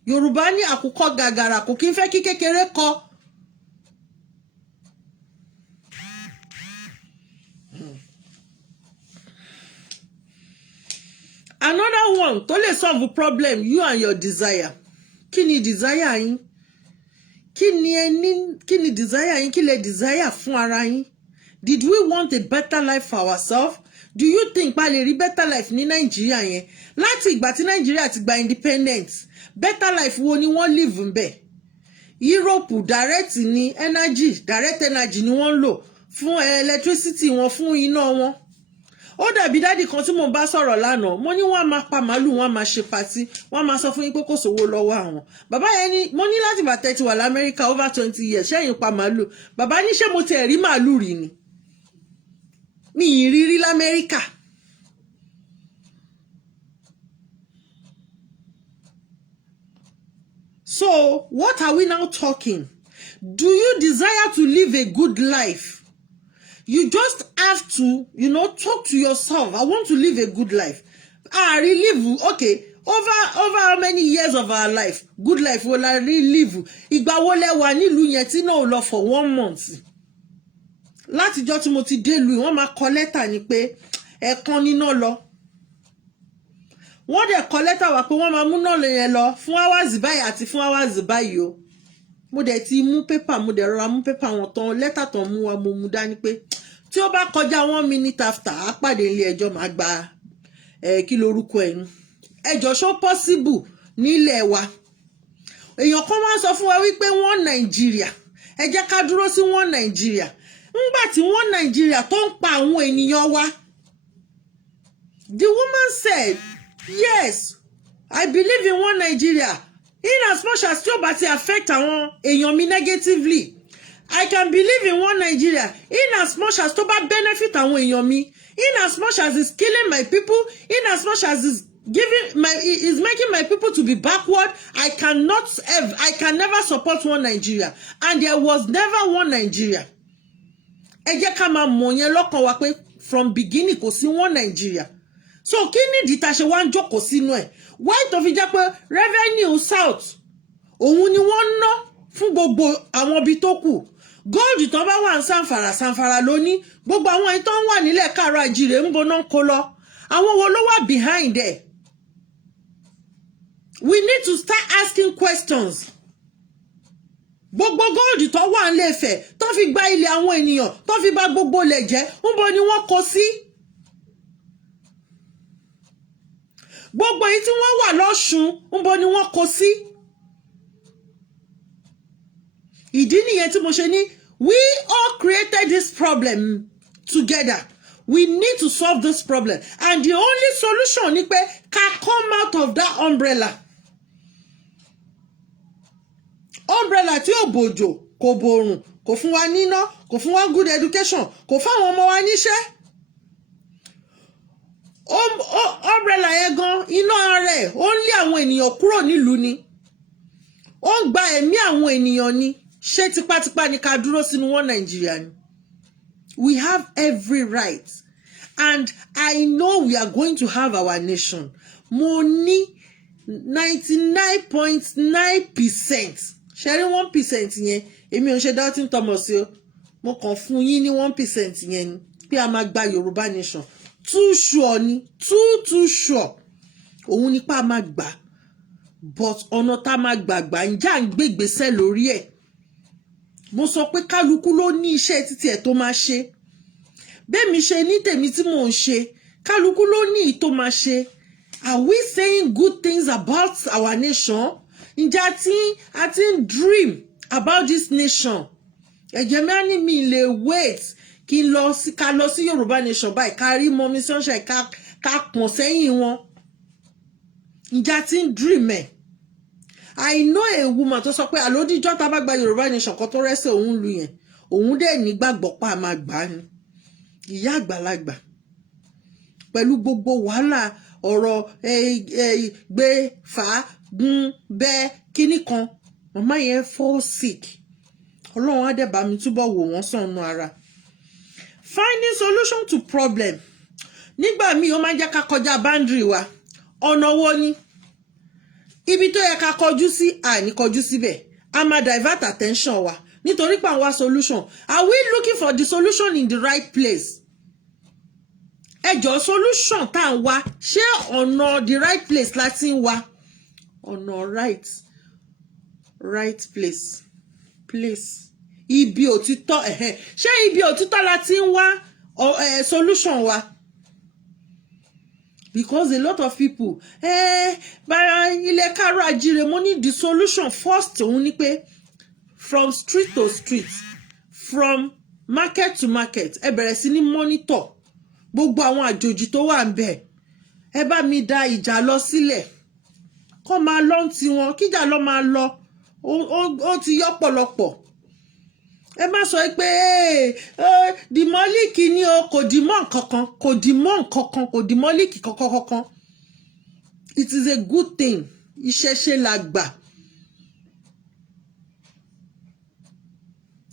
Yorùbá ní àkùkọ gàgàrà kò kí ń fẹ́ kí kékeré kọ another one tó lè solve problem you and your desire kí ni desire yín kí ni desire yín kí lè desire fún ara yín did we want a better life for ourselves do you think pa lè rí better life ní Nàìjíríà yẹn láti ìgbà tí Nàìjíríà ti gba independence better life wo ni wọ́n live ń bẹ̀ Europe direct energy ni wọ́n lò fún electricity wọn fún iná wọn ó dàbí dádì kan tí mo bá sọ̀rọ̀ lánàá mo ní wọ́n máa pa màálù wọ́n máa ṣe patí wọ́n máa sọ fún yín pé kò sówó lọ́wọ́ àwọn bàbá yẹn ni mo ní láti bàtẹ́ ti wà l'Amẹ́ríkà over 20 years ṣẹ́yìn pa màálù bàbá ní ṣé mo ti rí màálù rí ni mi ì rí l'Amẹ́ríkà so what are we now talking do you desire to live a good life? You just have to, talk to yourself. I want to live a good life. Live, okay. Over how many years of our life? Good life will I live? Ìgbà wo lẹ wà nílùú yẹn tí náà lọ for 1 month. Látijọ́ tí mo ti dé ìlú wọ́n máa kọ lẹ́tà ni pé ẹ̀kan níná lọ. Wọ́n dẹ̀ kọ lẹ́tà wá pé wọ́n máa mú náà lè yẹn lọ fún hours báyìí àti fún hours báyìí o. Mo dẹ̀ ti mú paper mo dẹ̀ rọra mú paper wọn tán lẹ́tà tán mú wa mo mú dání pé tí ó bá kọjá 1 minute after á pàdé ilé ẹjọ́ máa gba kí lorúkọ ẹnu ẹjọ́ ṣó possible nílẹ̀ wa èèyàn kan wá sọ fún wa wípé wọ́n Nàìjíríà ẹ jẹ́ ká dúró sí wọ́n Nàìjíríà ńgbà tí wọ́n Nàìjíríà tó ń pa àwọn ènìyàn wa the woman said yes I believe in one Nigeria in as much as tí ó bá ti affect àwọn èèyàn mi negatively I can believe in one Nigeria in as much as tó bá benefit àwọn èèyàn mi in as much as it's killing my people in as much as it's making my people to be backward I can never support one Nigeria and there was never one Nigeria ẹ jẹ́ ká máa mọ̀ yẹn lọ́kàn wa pé from beginning kò sí one Nigeria so kí ni ìdí tá ṣe wá ń jókòó sínú ẹ̀ why tó fi jẹ́ pé revenue south òun ni wọ́n ń ná fún gbogbo àwọn ibi tó kù gold tó bá wà ń sanfara lóní gbogbo àwọn èyí tó ń wà nílẹ̀ káàárọ̀ àjíire ń boná kó lọ àwọn wo ló wà behind there we need to start asking questions gbogbo gold tó wà ń lè fẹ̀ tó fi gba ilẹ̀ àwọn ènìyàn tó fi bà gbogbo lẹ̀ jẹ́ ń bo ni wọ́n kó sí gbogbo èyí tí wọ́n wà lọ́ṣun ńbo ni wọ́n kó sí. ìdí nìyẹn tí mo ṣe ní we all created this problem together. We need to solve this problem, and the only solution ni pé ká come out of that umbrella. Umbrella tí ò bòjò kò borùn kò fún wa níná kò fún wa good education kò fún àwọn ọmọ wa níṣẹ́. Umbrella yẹn gan iná rẹ̀ ó ń lé àwọn ènìyàn kúrò nílùú ni ó ń gba ẹ̀mí àwọn ènìyàn ni ṣé tipátipá ni ká dúró sínú wọn Nàìjíríà ni. We have every right, and I know we are going to have our nation. Mo ní 99.9%. Ṣẹ́rí 1% yẹn èmi ò ṣe doubting Thomas o. Mo kàn fún yín ní 1% yẹn ni pé a máa gba Yorùbá nation. Too sure ni too sure. Òun ni pa máa gbà. But ọ̀nà tá máa gbàgbà ń jà ń gbégbèsè lórí ẹ̀. Mo sọ pé kálukú ló ní iṣẹ́ títí ẹ̀ tó máa ṣe. Bẹ́ẹ̀ mi ṣe ní tèmi tí mò ń ṣe, kálukú ló ní ìtó máa ṣe. Are we saying good things about our nation? Ǹjẹ́ a ti ń dream about this nation? Ẹ̀jẹ̀ mi á ní mi lè wait kí n lọ sí ká lọ sí Yorùbá nation báyìí ká rí Mọ́mí Sunshine ká pọ̀n sẹ́yìn wọn. Ǹjẹ́ a ti ń dream ẹ̀? I know a woman tó sọ pé àlódìjọ́ tá bá gba Yorùbá nation kan tó rẹ́sẹ̀ òun lu yẹn òun dẹ̀ nígbàgbọ́ pa máa gbà ni. Ìyá àgbàlagbà pẹ̀lú gbogbo wàhálà ọ̀rọ̀ gbé fà gún bẹ́ kíní kan màmá yẹn fall sick. Ọlọ́run á dẹ̀ bá mi túbọ̀ wò wọ́n sànú ara. Finding solution to problem nígbà míì ó máa ń jẹ́ ká kọjá boundary wa. Ọ̀nà wo ni? Ibi tó yẹ ká kọjú sí àní kọjú síbẹ̀ a máa divert attention wa nítorí pé àwọn solution. Are we looking for the solution in the right place? Ẹjọ́ solution tá à ń wá ṣé ọ̀nà the right place láti ń wá ọ̀nà right place ibi òtítọ́ ṣé ibi òtítọ́ láti ń wá solution wa? Because a lot of people ilé kárọ̀ àjíire mo ní the solution first òun ni pé from street to street from market to market ẹ bẹ̀rẹ̀ sí ní monitor gbogbo àwọn àjòjì tó wà ń bẹ̀ ẹ bá mi dá ìjà lọ sílẹ̀ kó máa lọ ti wọn kíjà lọ máa lọ ó ti yọ pọ̀lọpọ̀ ẹ má sọ pé dìmọ́líkì ni o kò dìmọ́ nǹkankan kò dìmọ́líkì kankan. It is a good thing ìṣẹ̀ṣe la gbà.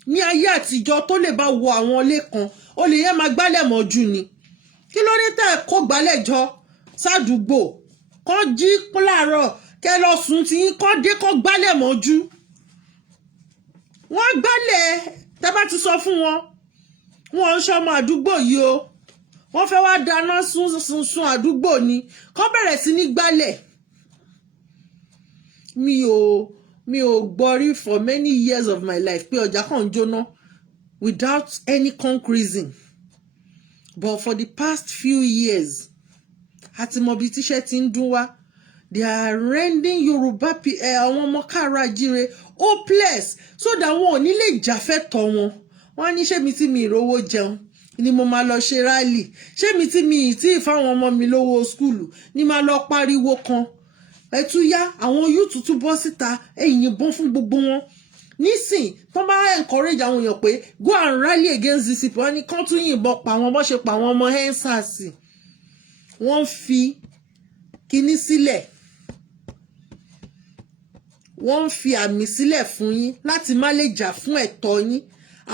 Ní ayé àtijọ́ tó lè bá wọ àwọn ilé kan ó lè yẹ máa gbálẹ̀ mọ́jú ni kí ló dé tẹ́ kó gbálẹ̀ jọ sádùúgbò kó jí láàárọ̀ kẹ́ lọ sùn tí yín kó dé kó gbálẹ̀ mọ́jú. Wọ́n gbálẹ̀ tẹ́ bá ti sọ fún wọn wọn ń ṣọmọ àdúgbò yìí o wọ́n fẹ́ wá dáná sun àdúgbò ni kó bẹ̀rẹ̀ sí ní gbálẹ̀. Mi ò gbọ́ rí for many years of my life pé ọjà kan jóná without any concrete reason. But for the past few years àti mọ bí tíṣẹ́ ti ń dún wá they are rendering Yorùbá àwọn ọmọ káàárọ̀ àjíire hopeless so that wọn ò ní lè jàfẹ́tọ̀ wọn. Wọ́n á ní ṣé mi tí mi ìrówó jẹun ni mo máa lọ ṣe rálì ṣé mi tí mi tí ìfáwọn ọmọ mi lówó skúlù ni máa lọ pariwo kan ẹtúyá àwọn yúùtù tún bọ́ síta yìnbọn fún gbogbo wọn. Nísìn tó bá encourage àwọn èèyàn pé go and rally against this people wọ́n ní kán tún yìnbọn pa àwọn bó ṣe pa àwọn ọmọ ensars wọ́n fi kíní sílẹ̀ wọ́n fi àmì sílẹ̀ fún yín láti má lè jà fún ẹ̀tọ́ yín.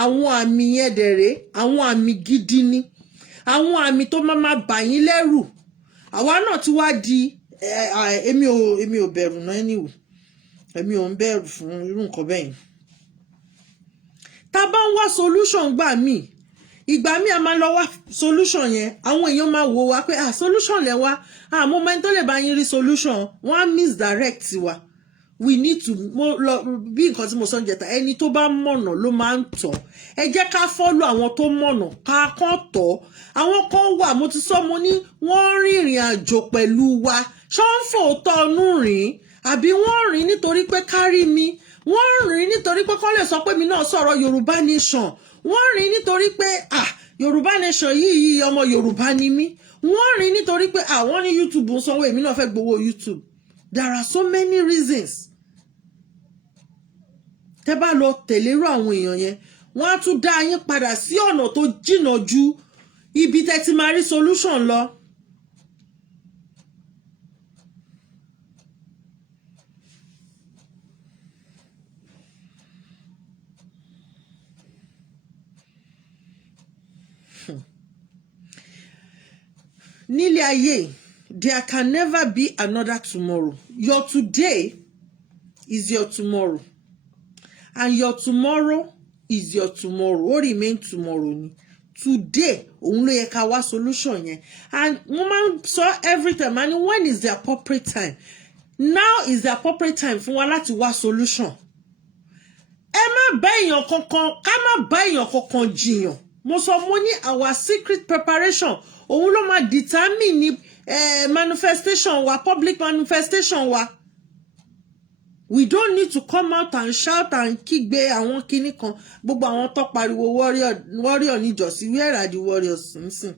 Àwọn àmì yẹn dẹ̀rẹ́ àwọn àmì gidi ni àwọn àmì tó máa bà yín lẹ́rù. Àwa náà ti wá di èmi ò bẹ̀rù náà anyway èmi ò ń bẹ̀rù fún irú nǹkan bẹ́ẹ̀ yẹn. Tá bá ń wá solution ìgbà míì a máa lọ wá solution yẹn àwọn èèyàn máa wò wá pé solution lẹ wá mo mọ ẹni tó lè bá yín rí solution wọ́n á misdirect wa. We need to bí nǹkan tí mo sọ ń jẹta ẹni tó bá mọ̀nà ló máa ń tọ̀ ẹ jẹ́ ká follow àwọn tó mọ̀nà ká kàn tọ̀ àwọn kan wà mo ti sọ mo ní wọ́n rìnrìn àjò pẹ̀lú wa ṣó ń fòótọ́ ọnú rìn àbí wọ́n rìn nítorí pé kárí mi, wọ́n rìn nítorí pé kán lè sọ pé mi náà sọ̀rọ̀ Yorùbá nation, wọ́n rìn nítorí pé Yorùbá nation yìí ọmọ Yorùbá ni mí, wọ́n rìn nítorí pé àwọn ní YouTube ń sanwó èmi náà fẹ́ gbowó YouTube. There are so many reasons. Tẹ́ bá lọ tẹ̀lérò àwọn èèyàn yẹn, wọ́n á tún dá yín padà sí ọ̀nà tó jìnnà ju ibi tẹ́ ti máa rí solution lọ. Nílé ayé, there can never be another tomorrow. Your today is your tomorrow. And your tomorrow is your tomorrow. Ó remain tomorrow ni. Today, òun ló yẹ ká wá solution yẹn. And woman saw every time, and when is the appropriate time? Now is the appropriate time fún wa láti wá solution. Ẹ má bá èèyàn kankan, ká má bá èèyàn kankan jiyàn. Mo sọ mo ní our secret preparation, òun ló máa determine ni manifestation wa, public manifestation wa. We don't need to come out and shout and kígbe àwọn kinní kan. Gbogbo àwọn tó pariwo warrior níjọ́sí, where are the warriors nsìn?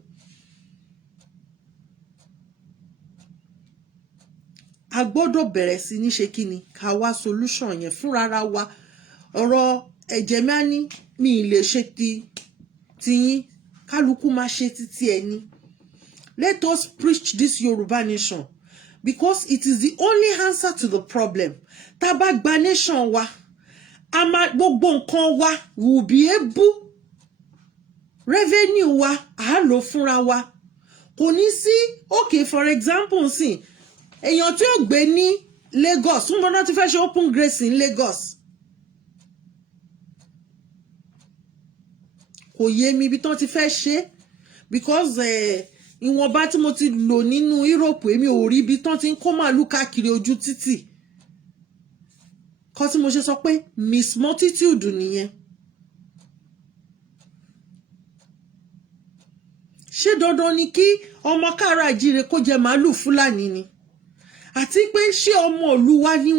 A gbọ́dọ̀ bẹ̀rẹ̀ sí ní ṣe kíni ká wá solution yẹn fúnra wa. Ọ̀rọ̀ ẹ̀jẹ̀ mi á ní mi lè ṣe tiyín, kálukú máa ṣe títí ẹni. Let us preach this Yoruba nation because it is the only answer to the problem. Tá bá gba nation wa, gbogbo nǹkan wa will be able, revenue wa á lò fúnra wa. Kò ní sí, okay, for example nsìn, èèyàn tí ó gbé ní Lagos, ń bọ́ná ti fẹ́ ṣe open grazing in Lagos. Kò yé mi bí tán ti fẹ́ ṣe because ìwọ̀nba tí mo ti lò nínú Europe èmi ò rí bí tán ti ń kó màálù káàkiri ojú títì. Kọ́ tí mo ṣe sọ pé miss multitude nìyẹn. Ṣé dandan ni kí ọmọ káàárọ̀ àjíire kó jẹ màálù Fúlàní ni? Àti pé ṣé ọmọ ìlú wa ni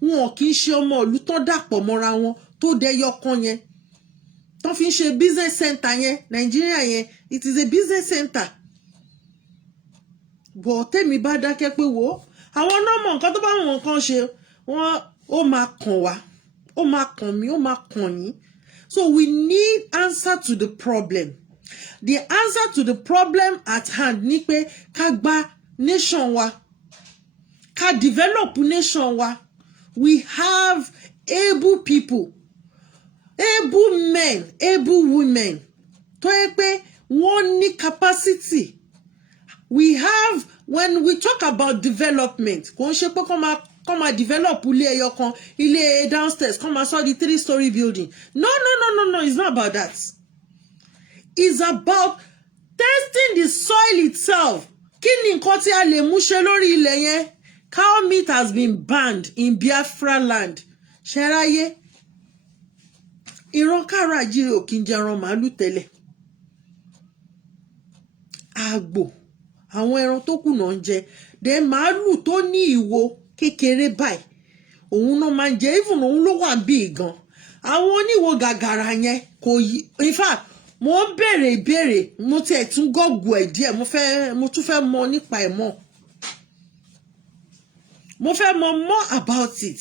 wọn kì í ṣe ọmọ ìlú tó dàpọ̀ mọ́ra wọn tó dẹyọ kan yẹn. Tó fi ń ṣe business center yẹn, Nigeria yẹn, it is a business center. But tèmi bá dákẹ́ pé wo, àwọn náà mọ̀ nǹkan tó bá wọn kan ṣe, ó máa kàn wá, ó máa kàn mí, ó máa kàn yín. So we need answer to the problem. The answer to the problem at hand ni pé ká gba nation wa, ká develop nation wa. We have able people, able men, able women, tó yẹ pé wọ́n ní capacity. We have, when we talk about development, kò ń ṣe pé kó máa develop ilé ẹyọ kan, ilé downstairs, kó máa sọ di 3-story building. No, it's not about that. It's about testing the soil itself. Kí ni nǹkan tí a lè mú ṣe lórí ilẹ̀ yẹn? Cow meat has been banned in Biafra land. Ṣẹ́ráyé, ìran káàárọ̀ àjíire ò kí ń jẹran màálù tẹ́lẹ̀. Àgbò, àwọn ẹran tó kù náà ń jẹ. Then màálù tó ní ìwo kékeré báyìí, òun náà máa ń jẹ, even òun ló wà bí gan. Àwọn oníwo gàgàrà yẹn kò yí, in fact, mo ń béèrè ìbéèrè, mo tiẹ̀ tún gọ́gù ẹ̀ díẹ̀, mo tún fẹ́ mọ̀ nípa ẹ̀ mọ́. Mo fẹ́ mọ̀ more about it.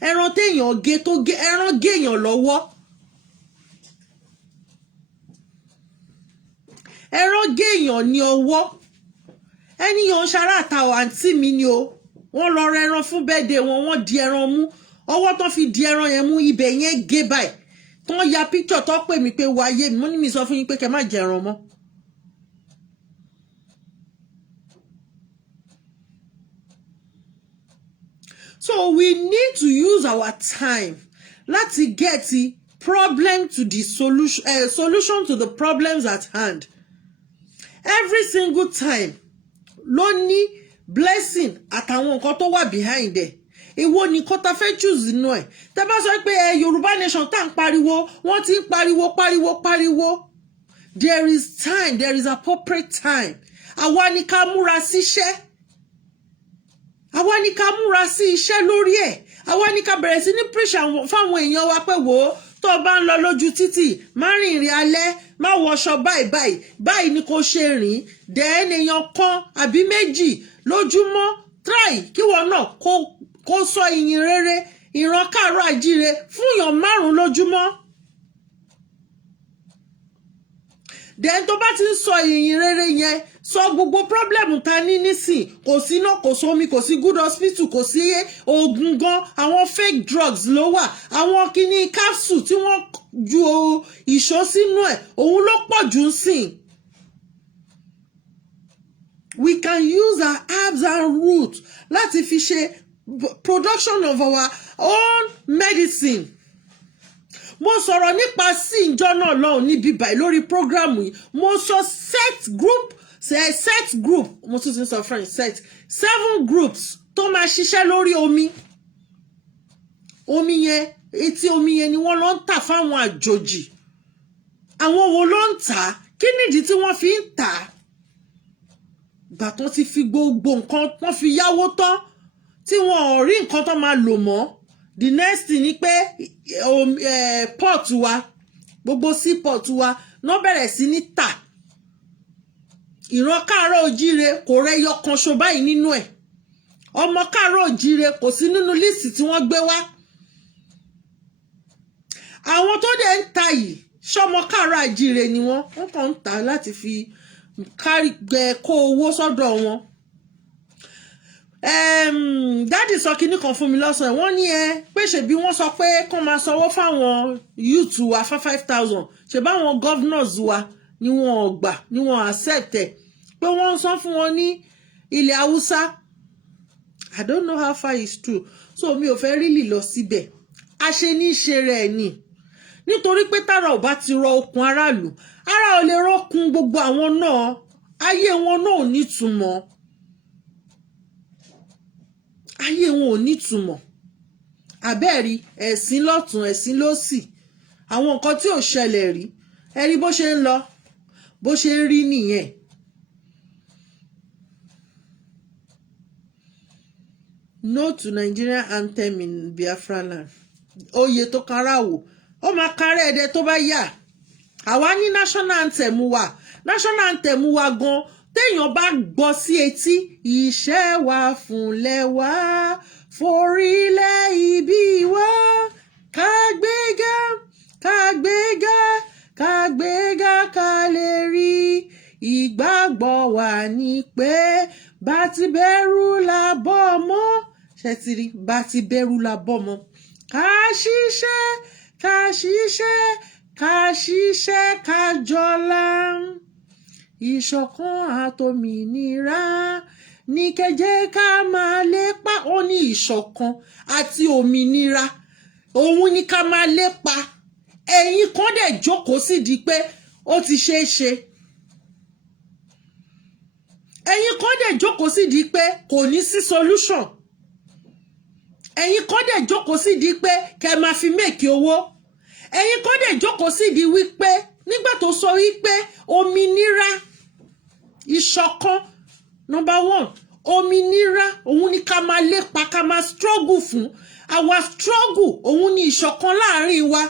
Ẹran téèyàn gé tó gé, ẹran géèyàn lọ́wọ́. Ẹran géèyàn ní ọwọ́. Ẹniyàn ṣará àtàwọn àǹtí mi ni o. Wọ́n lọ ra ẹran fún birthday wọn, wọ́n di ẹran mú. Ọwọ́ tán fi di ẹran yẹn mú, ibẹ̀ yẹn gé báyìí. Tán ya picture tó pè mí pé wáyé mi, mo ní mi sọ fún yín pé kẹ́ má jẹ ẹran mọ́. So we need to use our time láti get the problem to the solution to the problems at hand. Every single time ló ní blessing àtàwọn nǹkan tó wà behind ẹ̀. Èwo ni nǹkan tá fẹ́ choose nínú ẹ̀. Tẹ́ bá sọ pé Yorùbá nation tá ń pariwo, wọ́n ti ń pariwo. There is time, there is appropriate time. Àwa ni ká múra síṣẹ́. àwa ní ká múra sí iṣẹ́ lórí ẹ̀ àwa ní ká bẹ̀rẹ̀ sí ní preach fáwọn èèyàn wa pé wò ó tó o bá ń lọ lójú títì má rìn ìrìn alẹ́ má wọṣọ báyìí ni kò ṣe rìn dẹ́n èèyàn kan àbí méjì lójúmọ́ try kí wọn náà kó sọ ìyìn rere ìran káàárọ̀ àjíire fún èèyàn 5 lójúmọ́. dẹ́n tó bá ti ń sọ ìyìn rere yẹn sọ gbogbo problem ta ní nísìn kò sí iná kò sómi kò sí good hospital kò sí oògùn gan àwọn fake drugs ló wà àwọn kíní capsule tí wọ́n ju ìṣó sínú ẹ̀ òun ló pọ̀ jù ń sìn. We can use our herbs and roots láti fi ṣe production of our own medicine. Mo sọ̀rọ̀ nípa sí ìjọ náà lọ́hùn níbi báyìí lórí program yìí mo sọ set group mo tún ti sọ French 7 groups tó máa ṣiṣẹ́ lórí omi yẹn etí omi yẹn ni wọ́n lọ ń tà fáwọn àjòjì àwọn wo ló ń tà kí nìdí tí wọ́n fi ń tà gbà tó ti fi gbogbo nǹkan wọ́n fi yáwó tán tí wọ́n ò rí nǹkan tó máa lò mọ́ the next thing ni pé port wa gbogbo seaport wa náà bẹ̀rẹ̀ sí ní tà ìran káàárọ̀ òjíire kò rẹyọ kan ṣo báyìí nínú ẹ̀ ọmọ káàárọ̀ òjíire kò sí nínú líìsì tí wọ́n gbé wá àwọn tó dẹ̀ ń ta yìí ṣọmọ káàárọ̀ àjíire ni wọ́n kàn ń tà láti fi kó owó sọ́dọ̀ wọn. Dáàdì sọ kinní kan fún mi lọ́sàn-án wọ́n ní pé ṣèbí wọ́n sọ pé kán máa sanwó fáwọn youth wa 5,000 ṣèbí àwọn governors wa ni wọ́n gbà ni wọ́n accept ẹ̀ pé wọ́n ń san fún wọn ní ilẹ̀ haúsá I don't know how far it's true so mi ò fẹ́ really lọ síbẹ̀ àṣẹ ní í ṣe rẹ̀ ni nítorí pé tára ò bá ti rọ okun aráàlú ara ò lè rọ́kun gbogbo àwọn náà ayé wọn náà ò nítumọ̀ ayé wọn ò nítumọ̀ àbẹ́ẹ̀rí ẹ̀sìn lọ́tún ẹ̀sìn lósì àwọn nǹkan tí ò ṣẹlẹ̀ rí ẹ̀rí bó ṣe ń lọ bó ṣe ń rí nìyẹn. No to Nigerian anthem in Biafra land oyè tó kára wò ó máa kárẹ́ ẹ̀dẹ̀ tó bá yà àwa ní national anthem wa gan téèyàn bá gbọ́ sí etí iṣẹ́ wa fúnlẹ̀ wá forílẹ̀ ibi wa kágbéga ká lè rí ìgbàgbọ́ wa ní pé bá ti bẹ̀rù la bọ́ mọ́ ṣẹ́tìrí bá ti bẹ̀rù la bọ́ mọ́ ká ṣiṣẹ́ ká jọlá ìṣọ̀kan àtòmìnira ní kẹjẹ ká máa lépa ó ní ìṣọ̀kan àti òmìnira òun ní ká máa lépa ẹ̀yin kan dẹ̀ jókòó sí di pé ó ti ṣeé ṣe ẹ̀yin kan dẹ̀ jókòó sí di pé kò ní sí solution ẹ̀yin kan dẹ̀ jókòó sí di pé kẹ́ máa fi make owó ẹ̀yin kan dẹ̀ jókòó sí di wípé nígbà tó sọ wípé òmìnira ìṣọ̀kan number 1 òmìnira òun ni ká máa lépa ká máa struggle fún our struggle òun ni ìṣọ̀kan láàrin wa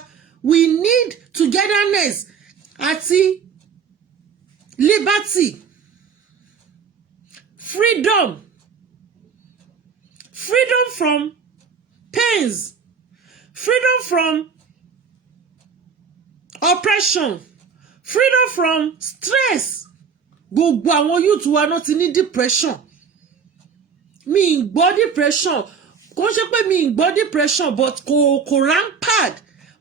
we need togetherness àti liberty freedom from pains freedom from oppression freedom from stress gbogbo àwọn youth wa náà ti ní depression mi ń gbọ́ depression kò ṣe pé mi ń gbọ́ depression but kò rampant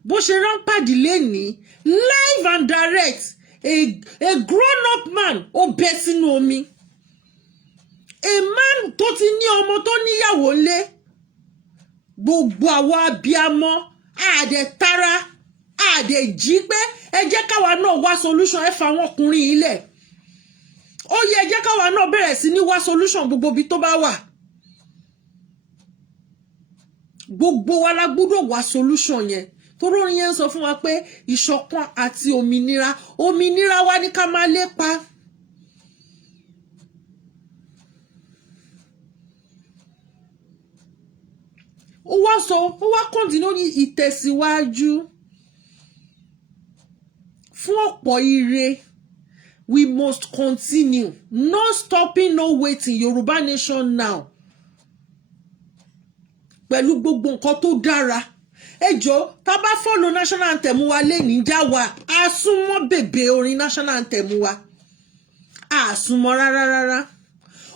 bó ṣe rampant lẹ́ni live and direct a grown up man ó bẹ́ sínú omi a man tó ti ní ọmọ tó níyàwó lé gbogbo àwọn abiyamọ àdẹ̀tara àdẹ̀jí pé ẹ jẹ́ káwa náà wá solution ẹ fa àwọn ọkùnrin ilẹ̀ ó yẹ ẹ jẹ́ káwa náà bẹ̀rẹ̀ sí ní wá solution gbogbo ibi tó bá wà gbogbo wa la gbọ́dọ̀ wá solution yẹn torí orin yẹn sọ fún wa pé ìṣọ̀kan àti òmìnira wa ní ká máa lépa. ó wá continue ní ìtẹ̀síwájú fún ọ̀pọ̀ ire. We must continue. No stopping, no waiting. Yoruba nation now. Pẹ̀lú gbogbo nǹkan tó dára. Ẹ jọ̀ọ́, tá bá follow national anthem wa lẹ́ni já wa. A súnmọ́ bèbè orin national anthem wa. A súnmọ́ rárá.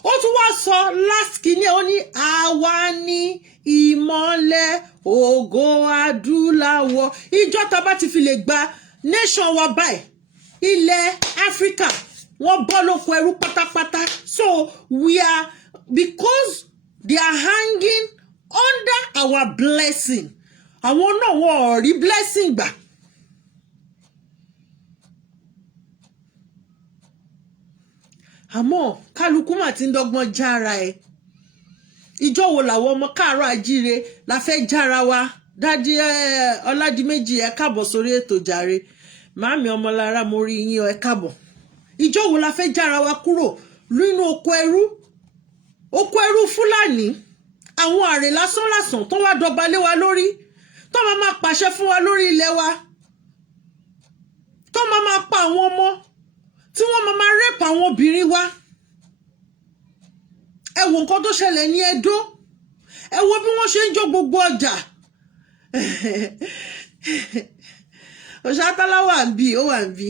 Ó tún wá sọ last kìíní ó ní àwa ní ìmọ́lẹ̀ ògo adúláwọ̀. Ìjọ tá bá ti fi lè gba nation wa báyìí. Ilẹ̀ Africa wọ́n bọ́ lóko ẹrú pátápátá. So we are, because they are hanging under our blessing. Àwọn náà wọ́n ò rí blessing gbà. Àmọ́ kálukú mà ti ń dọ́gbọ́n jára ẹ̀. Ìjọ wo làwọn ọmọ káàárọ̀ àjíire la fẹ́ jára wa. Dádì Ọládìméjì ẹ káàbọ̀ sórí ètò jàre. Màámi Ọmọlára mo rí yín ẹ káàbọ̀. Ìjọ wo la fẹ́ jára wa kúrò nínú oko ẹrú? Oko ẹrú Fúlàní. Àwọn àrè lásán tó wá dọba lé wa lórí. Tó máa pàṣẹ fún wa lórí ilẹ̀ wa. Tó máa pa àwọn ọmọ. Tí wọ́n máa rape àwọn obìnrin wa. Ẹ wo nǹkan tó ṣẹlẹ̀ ní Ẹdó. Ẹ wo bí wọ́n ṣe ń jó gbogbo ọjà. Òṣàtálá wà ń bí, ó wà ń bí.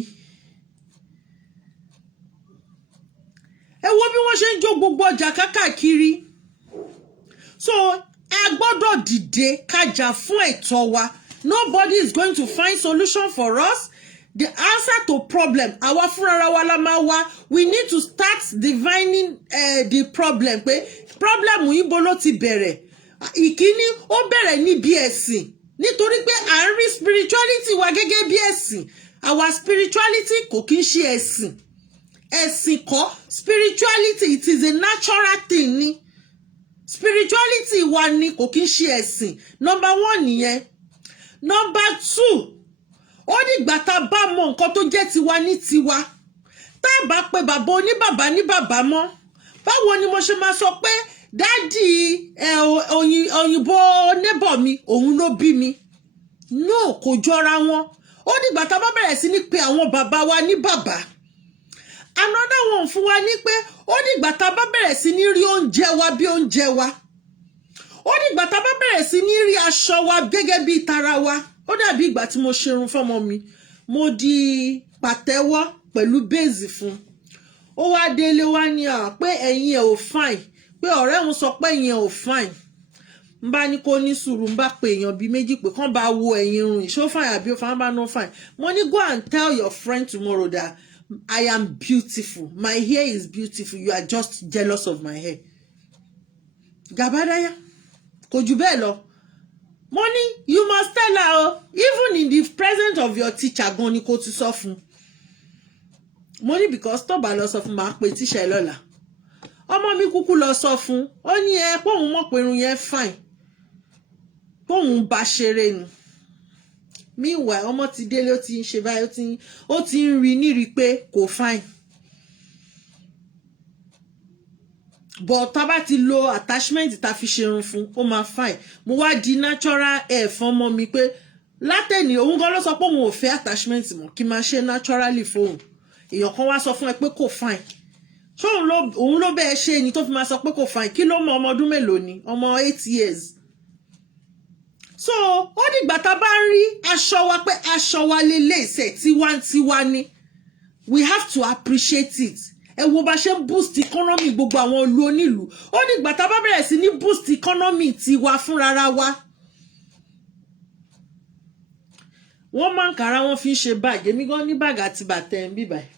Ẹ wo bí wọ́n ṣe ń jó gbogbo ọjà káàkiri. So, a gbọ́dọ̀ dìde kájà fún ẹ̀tọ́ wa. Nobody is going to find solution for us. The answer to problem, àwa fúnra wa la máa wá. We need to start divining the problem. Pé problem yìí bó ló ti bẹ̀rẹ̀. Ìkíní ó bẹ̀rẹ̀ níbi ẹ̀sìn. Nítorí pé à ń rí spirituality wa gẹ́gẹ́ bí ẹ̀sìn. Our spirituality kò kí ń ṣe ẹ̀sìn. Ẹ̀sìn kọ́, spirituality, it is a natural thing ni. Spirituality wa ni kò kí ń ṣe ẹ̀sìn. Number 1 nìyẹn. Number 2, ó dìgbà tá bá mọ nǹkan tó jẹ́ tiwa ní tiwa. Tá bá pè bàbá oníbàbá ní bàbá mọ́. Báwo ni mo ṣe máa sọ pé dádì òyìnbó neighbor mi òun ló bí mi? No, kò jọra wọn. Ó dìgbà tá bá bẹ̀rẹ̀ sí ní pè àwọn bàbá wa ní bàbá. Another one fún wa ní pé ó dìgbà tá bá bẹ̀rẹ̀ sí ní rí oúnjẹ wa bí oúnjẹ wa. Ó dìgbà tá bá bẹ̀rẹ̀ sí ní rí aṣọ wa gẹ́gẹ́ bí tara wa. Ó dàbí ìgbà tí mo ṣerun fọ́mọ mi. Mo di pàtẹ́wọ́ pẹ̀lú bèèzì fún. Ó wá délé wá ní pé ẹ̀yin ẹ̀ ò fine. Pé ọ̀rẹ́ òun sọ pé ẹ̀yin ẹ̀ ò fine. N bá ní kó ní sùúrù, n bá pè èèyàn bí méjì pé kán bá wo ẹ̀yin irun ìṣó fine àbí ó fine bá no fine. Mo ní go and tell your friend tomorrow that I am beautiful. My hair is beautiful. You are just jealous of my hair. Gabadaya. Kò jù bẹ́ẹ̀ lọ. Mo ní you must tell her even in the presence of your teacher gan ni kò ti sọ fún. Mo ní because tó bá lọ sọ fún máa pe teacher lọ́la. Ọmọ mi kúkú lọ sọ fún. Ó ní pé òun mọ̀ pé irun yẹn fine. Pé òun bá ṣeré ni. Meanwhile, ọmọ ti délé ó ti ń ṣe báyìí ó ti ń rí nírí pé kò fine. But tá bá ti lo attachment tá fi ṣerun fún, ó máa fine. Mo wá di natural hair fún ọmọ mi pé látẹ̀ni òun gan ló sọ pé òun ò fẹ́ attachment mọ́ kí máa ṣe naturally fóun. Èèyàn kan wá sọ fún ẹ pé kò fine. Ṣé òun ló bẹ́ẹ̀ ṣe ni tó fi máa sọ pé kò fine? Kí ló mọ ọmọ ọdún mélòó ni? Ọmọ 8 years. So, ó dìgbà tá bá ń rí aṣọ wa pé aṣọ wa lélẹ̀ ìṣe tiwantiwa ni. We have to appreciate it. Ẹ wo bá ṣe boost economy gbogbo àwọn olú onílù. Ó dìgbà tá bá bẹ̀rẹ̀ sí ní boost economy tiwa fúnrara wa. Wọ́n máa ń kára wọn fi ń ṣe báàgì. Èmi gan ní báàgì àti bàtà ń bí báyìí.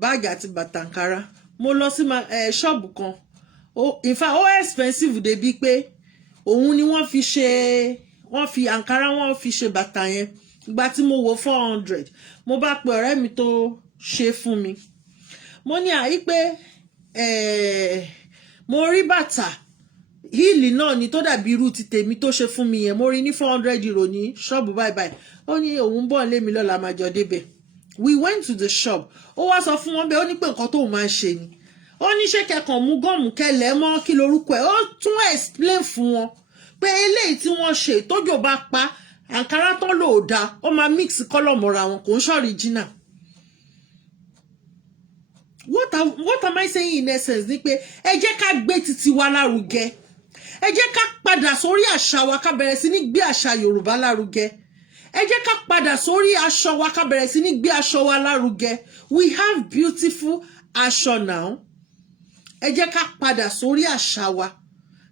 Báàgì àti bàtà Ankara. Mo lọ sí ṣọ́ọ̀bù kan. In fact, ó expensive débi pé òun ni wọ́n fi Ankara wọ́n fi ṣe bàtà yẹn. Ìgbà tí mo wò 400, mo bá pe ọ̀rẹ́ mi tó ṣe fún mi. Mo ní pé mo rí bàtà híìlì náà ni tó dàbí irú ti tèmi tó ṣe fún mi yẹn. Mo rí ní 400 euro ní ṣọ́ọ̀bù bye. Ó ní òun bọ̀ lé mi lọ́la máa jọ débẹ̀. We went to the shop. Ó wá sọ fún wọn bẹ́ẹ̀ ó ní pé nǹkan tóun máa ń ṣe ni. ó ní ṣé kẹkàn mú gọ́ọ̀mù kẹlẹ̀ mọ́ kí lorúkọ ẹ̀ ó tún explain fún wọn pé eléyìí tí wọ́n ṣe tójò bá pa àǹkárá tán lò dá ó máa mix kọ́lọ̀ mọ́ra wọn kò ń ṣe original. What am I saying in essence ni pé ẹ jẹ́ ká gbé titi wa lárugẹ ẹ jẹ́ ká padà sórí àṣà wa ká bẹ̀rẹ̀ sí ní gbé àṣà Yorùbá lárugẹ ẹ jẹ́ ká padà sórí aṣọ wa ká bẹ̀rẹ̀ sí ní gbé aṣọ wa lárugẹ. We have beautiful aṣọ now. Ẹ jẹ́ ká padà sórí àṣà wa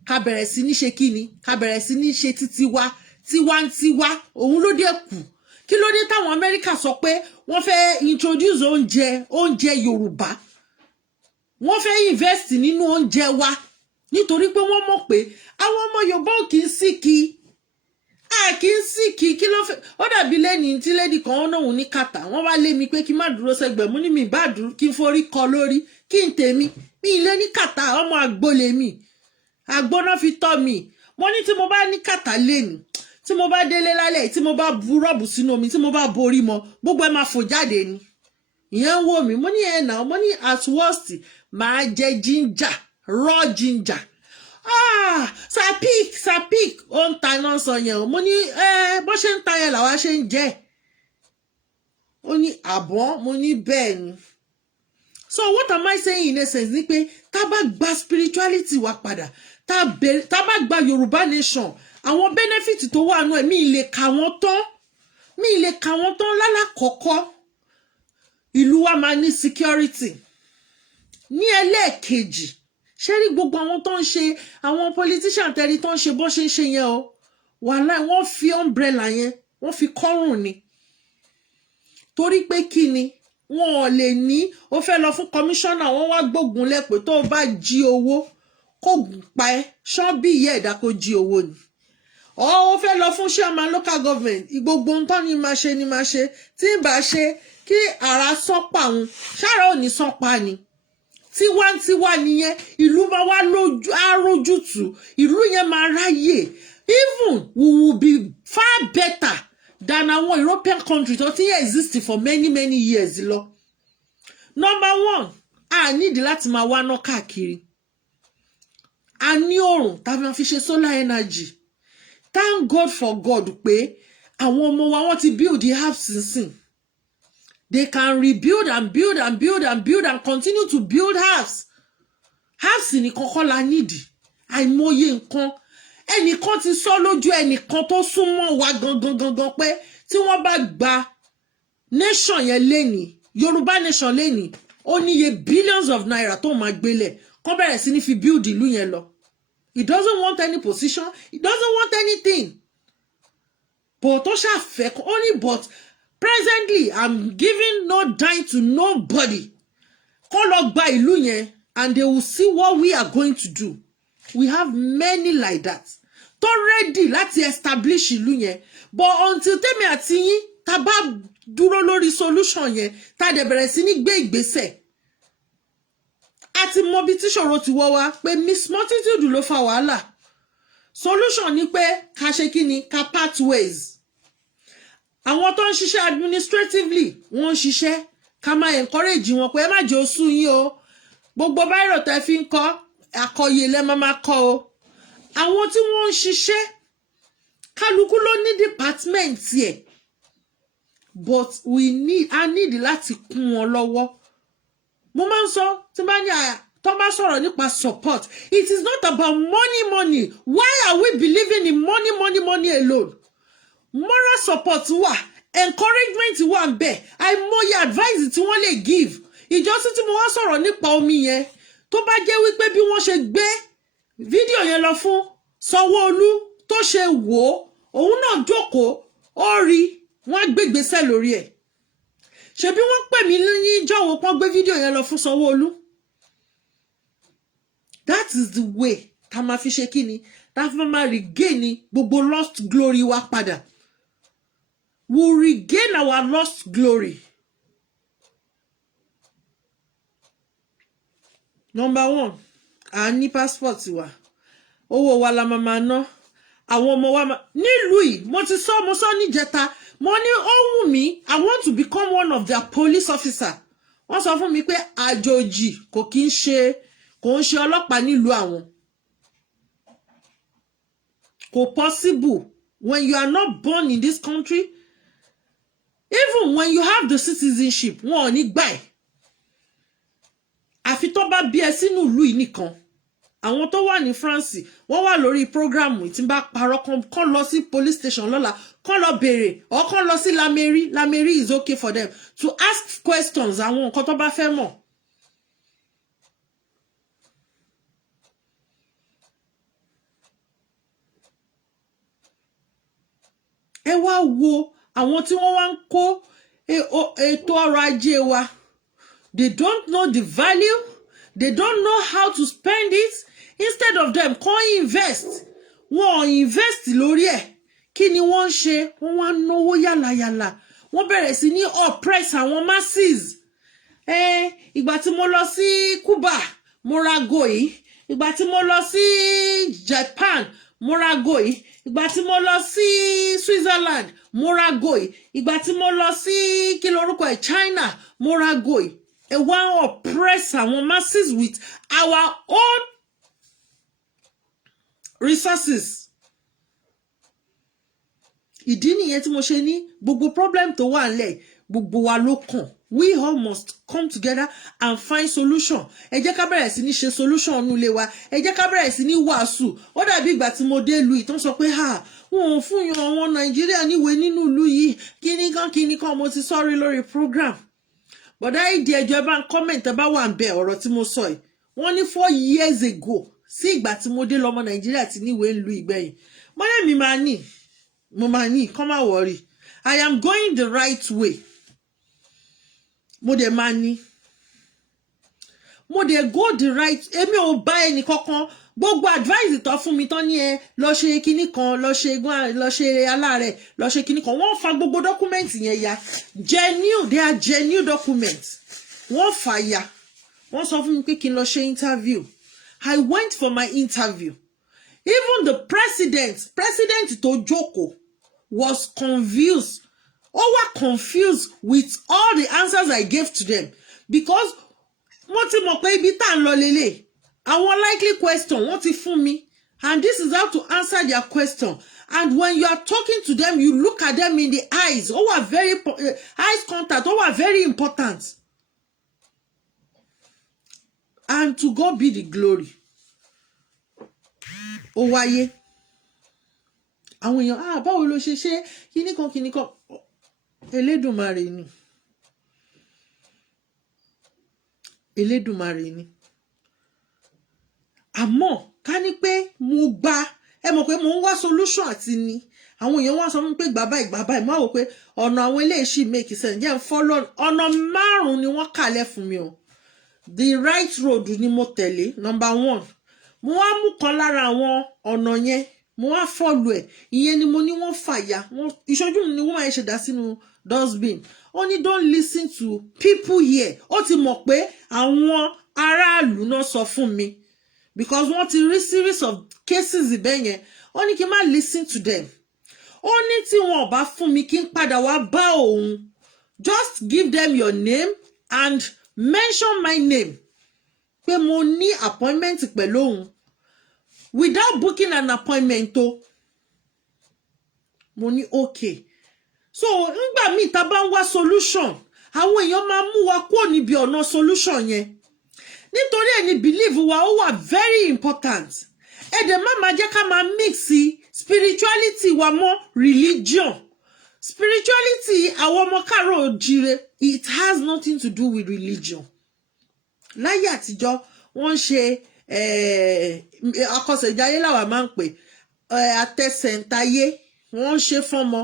ká bẹ̀rẹ̀ sí ní ṣe kíni ká bẹ̀rẹ̀ sí ní ṣe títí wa tiwantiwa òun ló dé kù. Kí ló dé táwọn Amẹ́ríkà sọ pé wọ́n fẹ́ introduce oúnjẹ Yorùbá wọ́n fẹ́ invest nínú oúnjẹ wa nítorí pé wọ́n mọ̀ pé àwọn ọmọ Yorùbá ò kì í síkì kì í síkì kí ló fẹ́ ó dàbí lẹ́ni tí lady kan náà ní kàtà wọ́n wá lé mi pé kí n má dúró sẹ́gbẹ̀ẹ́ mú ní mi bá dúró kí n forí kọ lórí kí n tèmi mi ilé ní kàtà ọmọ àgbólé mi àgbóná fi tọ́ mi mo ní tí mo bá ní kàtà lẹ́nu tí mo bá délé lálẹ́ tí mo bá bu rọ́ọ̀bù sínú omi tí mo bá borí mọ́ gbogbo ẹ máa fò jáde ni ìyẹn ń wò mí mo ní ẹ̀ náà mo ní at worst máa jẹ ginger raw ginger sapik ó ń ta iná sọ yẹn o mo ní bó ṣe ń ta yẹn làwa ṣe ń jẹ ó ní àbọ̀ mo ní bẹ́ẹ̀ ni. So what am I saying in essence ni pé tá bá gba spirituality wa padà tá bá gba Yorùbá nation àwọn benefit tó wà nù ẹ̀ mi lè kà wọ́n tán lálàkọ́kọ́ ìlú wa máa ní security ní ẹlẹ́ẹ̀kejì ṣé rí gbogbo àwọn tó ń ṣe àwọn politician tẹ́rí tó ń ṣe bó ṣe ń ṣe yẹn o wàhálà wọ́n fi umbrella yẹn wọ́n fi kọ́rùn ni torí pé kí ni wọn ò lè ní ó fẹ́ lọ fún commissioner wọ́n wá gbógun lẹ́pẹ́ tó bá jí owó kó pa ẹ́ ṣán bí ìyá ẹ̀dá kó jí owó ni ó fẹ́ lọ fún chairman local government gbogbo nǹkan ni máa ṣe tí ì bá ṣe kí ara sọ́pà òun ṣára ò ní sọ́pà ni tiwantiwa nìyẹn ìlú bá wá arójútù ìlú yẹn máa ráyè even we will be far better than àwọn European countries tó ti exist for many years lọ. Number one a nídìí láti máa wá náà káàkiri a ní oòrùn tá a máa fi ṣe solar energy thank God for God pé àwọn ọmọ wa wọ́n ti build the house sínsìn. They can rebuild and build and build and build and continue to build house. House ni kọ́kọ́ la nídìí. Àìmọye nǹkan. Ẹnìkan ti sọ lójú ẹnìkan tó súnmọ́ wa gangan pé tí wọ́n bá gba nation yẹn lénìí, Yorùbá nation lénìí, ó níye billions of naira tó máa gbélẹ̀. Kó bẹ̀rẹ̀ sí ní fi build ìlú yẹn lọ. He doesn't want any position. He doesn't want anything. But ó ṣàfẹ́ only but presently I'm giving no dime to nobody. Kó lọ gba ìlú yẹn and they will see what we are going to do. We have many like that. Tó ready láti establish ìlú yẹn. But until tèmi àti yín tá bá dúró lórí solution yẹn tá dẹ̀ bẹ̀rẹ̀ sí ní gbé ìgbésẹ̀. Àti mọ bí tí ṣòro ti wọ́ wá pé Miss Multitude ló fa wàhálà. Solution ni pé ká ṣe kí ni ká pathways. Àwọn tó ń ṣiṣẹ́ administratively wọ́n ń ṣiṣẹ́ ká máa encourage wọn pé ẹ má jẹ́ oṣù yín o gbogbo báírò tẹ́ fi ń kọ́ àkọyè lẹ́ máa kọ́ o àwọn tí wọ́n ń ṣiṣẹ́ kálukú ló ní department ẹ̀ but I need láti kún wọn lọ́wọ́ mo máa ń sọ tí bá ní tó bá sọ̀rọ̀ nípa support it is not about money why are we believing in money alone. Moral support wà encouragement wà ń bẹ àìmọye advice tí wọ́n lè give ìjọsìn tí mo wá sọ̀rọ̀ nípa omi yẹn tó bá jẹ́ wípé bí wọ́n ṣe gbé fídíò yẹn lọ fún Sanwó-Olú tó ṣe wò ó òun náà jókòó ó rí wọ́n gbégbèsè lórí ẹ̀ ṣebí wọ́n pè mí ní jọ̀wọ́ pọ́n gbé fídíò yẹn lọ fún Sanwó-Olú. That is the way tá máa fi ṣe kí ni tá fi máa regain gbogbo lost glory wa padà. We'll regain our lost glory. Number one, a ní passport wa. Owó wa la máa ná. Àwọn ọmọ wa nílùú yìí, mo sọ níjẹta, mo ní ó wù mí, I want to become one of their police officer. wọ́n sọ fún mi pé àjòjì kò ń ṣe ọlọ́pàá nílùú àwọn. Kò possible when you are not born in this country, even when you have the citizenship, wọn ò ní gbà ẹ́. Àfi tó bá bí ẹ sínú ìlú yìí nìkan. Àwọn tó wà ní France wọ́n wà lórí program tí n bá parọ́ kàn lọ sí police station lọ́la kàn lọ béèrè or kàn lọ sí la mairie is okay for them to ask questions àwọn nǹkan tó bá fẹ́ mọ̀. Ẹ wá wo àwọn tí wọ́n wá ń kó ètò ọrọ̀ ajé wa. They don't know the value. They don't know how to spend it. Instead of them, kàn invest. Wọ́n invest lórí ẹ̀. Kí ni wọ́n ṣe? Wọ́n wá náwó yàlàyàlà. Wọ́n bẹ̀rẹ̀ sí ní oppress àwọn masses. Ìgbà tí mo lọ sí Cuba, mo ra go yìí. Ìgbà tí mo lọ sí Japan, mo ra go yìí. Ìgbà tí mo lọ sí Switzerland, mo ra go yìí. Ìgbà tí mo lọ sí kí lorúkọ ẹ̀ China, mo ra go yìí. Ẹ wá oppress àwọn masses with our own resources. Ìdí nìyẹn tí mo ṣe ní gbogbo problem tó wà nílẹ̀ gbogbo wa ló kàn. We all must come together and find solution. Ẹ jẹ́ ká bẹ̀rẹ̀ sí ní ṣe solution nínú ilé wa. Ẹ jẹ́ ká bẹ̀rẹ̀ sí ní wàásù. Ó dàbí ìgbà tí mo dé ìlú yìí tó ń sọ pé wọn ò fún yan àwọn Nàìjíríà níwèé nínú ìlú yìí. Kíní kan mo ti sọrí lórí program. Bọ̀dá ìdí ẹjọ́ bá ń comment ẹ bá wà ń bẹ ọ̀rọ̀ tí mo sọ yìí. Wọ́n ní 4 years ago sí ìgbà tí mo dé lọ́mọ Nàìjíríà ti níwèé ìlú ìgbẹ̀yìn. Mọ́lẹ́ mi máa ní kọ́ máa worry. I am going the right way. Mo dẹ̀ máa ní. Mo dẹ̀ go the right. Èmi ò bá ẹni kankan. Gbogbo advice tó fún mi tán ní lọ ṣe kíní kan, lọ ṣe aláàrẹ̀, lọ ṣe kíní kan. Wọ́n fa gbogbo document yẹn ya. Genuine, they are genuine documents. Wọ́n fa ya. Wọ́n sọ fún mi pé kí n lọ ṣe interview. I went for my interview. Even the president tó jókòó was confused. Confused with all the answers I gave to them because wọ́n ti mọ̀ pé ibi tá ń lọ lélẹ̀. Àwọn likely question wọ́n ti fún mi and this is how to answer their question. And when you are talking to them, you look at them in the eyes. Eyes contact. Very important. And to God be the glory. Ó wáyé. Àwọn èèyàn báwo ló ṣe ṣe kíní kan. Elédùmarè ni. Àmọ́ ká ní pé mo gba ẹ mọ̀ pé mo ń wá solution àti ni àwọn èèyàn wá sọ fún mi pé gbà báyìí mo wò pé ọ̀nà àwọn eléyìí make sense jẹ́ n follow ọ̀nà 5 ni wọ́n kàlẹ̀ fún mi o. The right road ni mo tẹ̀lé number 1. Mo wá mú kan lára àwọn ọ̀nà yẹn mo wá follow ẹ̀ ìyẹn ni mo ní wọ́n fàyà ìṣojú mi ni wọ́n máa ṣe dá sínú dustbin. Ó ní don't listen to people here. Ó ti mọ̀ pé àwọn aráàlú náà sọ fún mi because wọ́n ti rí series of cases ibẹ̀ yẹn. Ó ní kí n má listen to them. Ó ní tí wọn ò bá fún mi kí n padà wá bá òun. Just give them your name and mention my name. Pé mo ní appointment pẹ̀lú òun. Without booking an appointment o. Mo ní okay. So nígbà míì tá bá ń wá solution àwọn èèyàn máa mú wa kúrò níbi ọ̀nà solution yẹn. Nítorí ẹni believe wa ó wà very important. Ẹ̀dẹ̀ má jẹ́ ká máa mix spirituality wa mọ́ religion. Spirituality àwọn ọmọ káàárọ̀ oòjíire it has nothing to do with religion. Láyé àtijọ́ wọ́n ṣe akọ́ṣẹ́jayé làwa máa ń pè àtẹ̀sẹ̀ǹtayé wọ́n ṣe fọ́mọ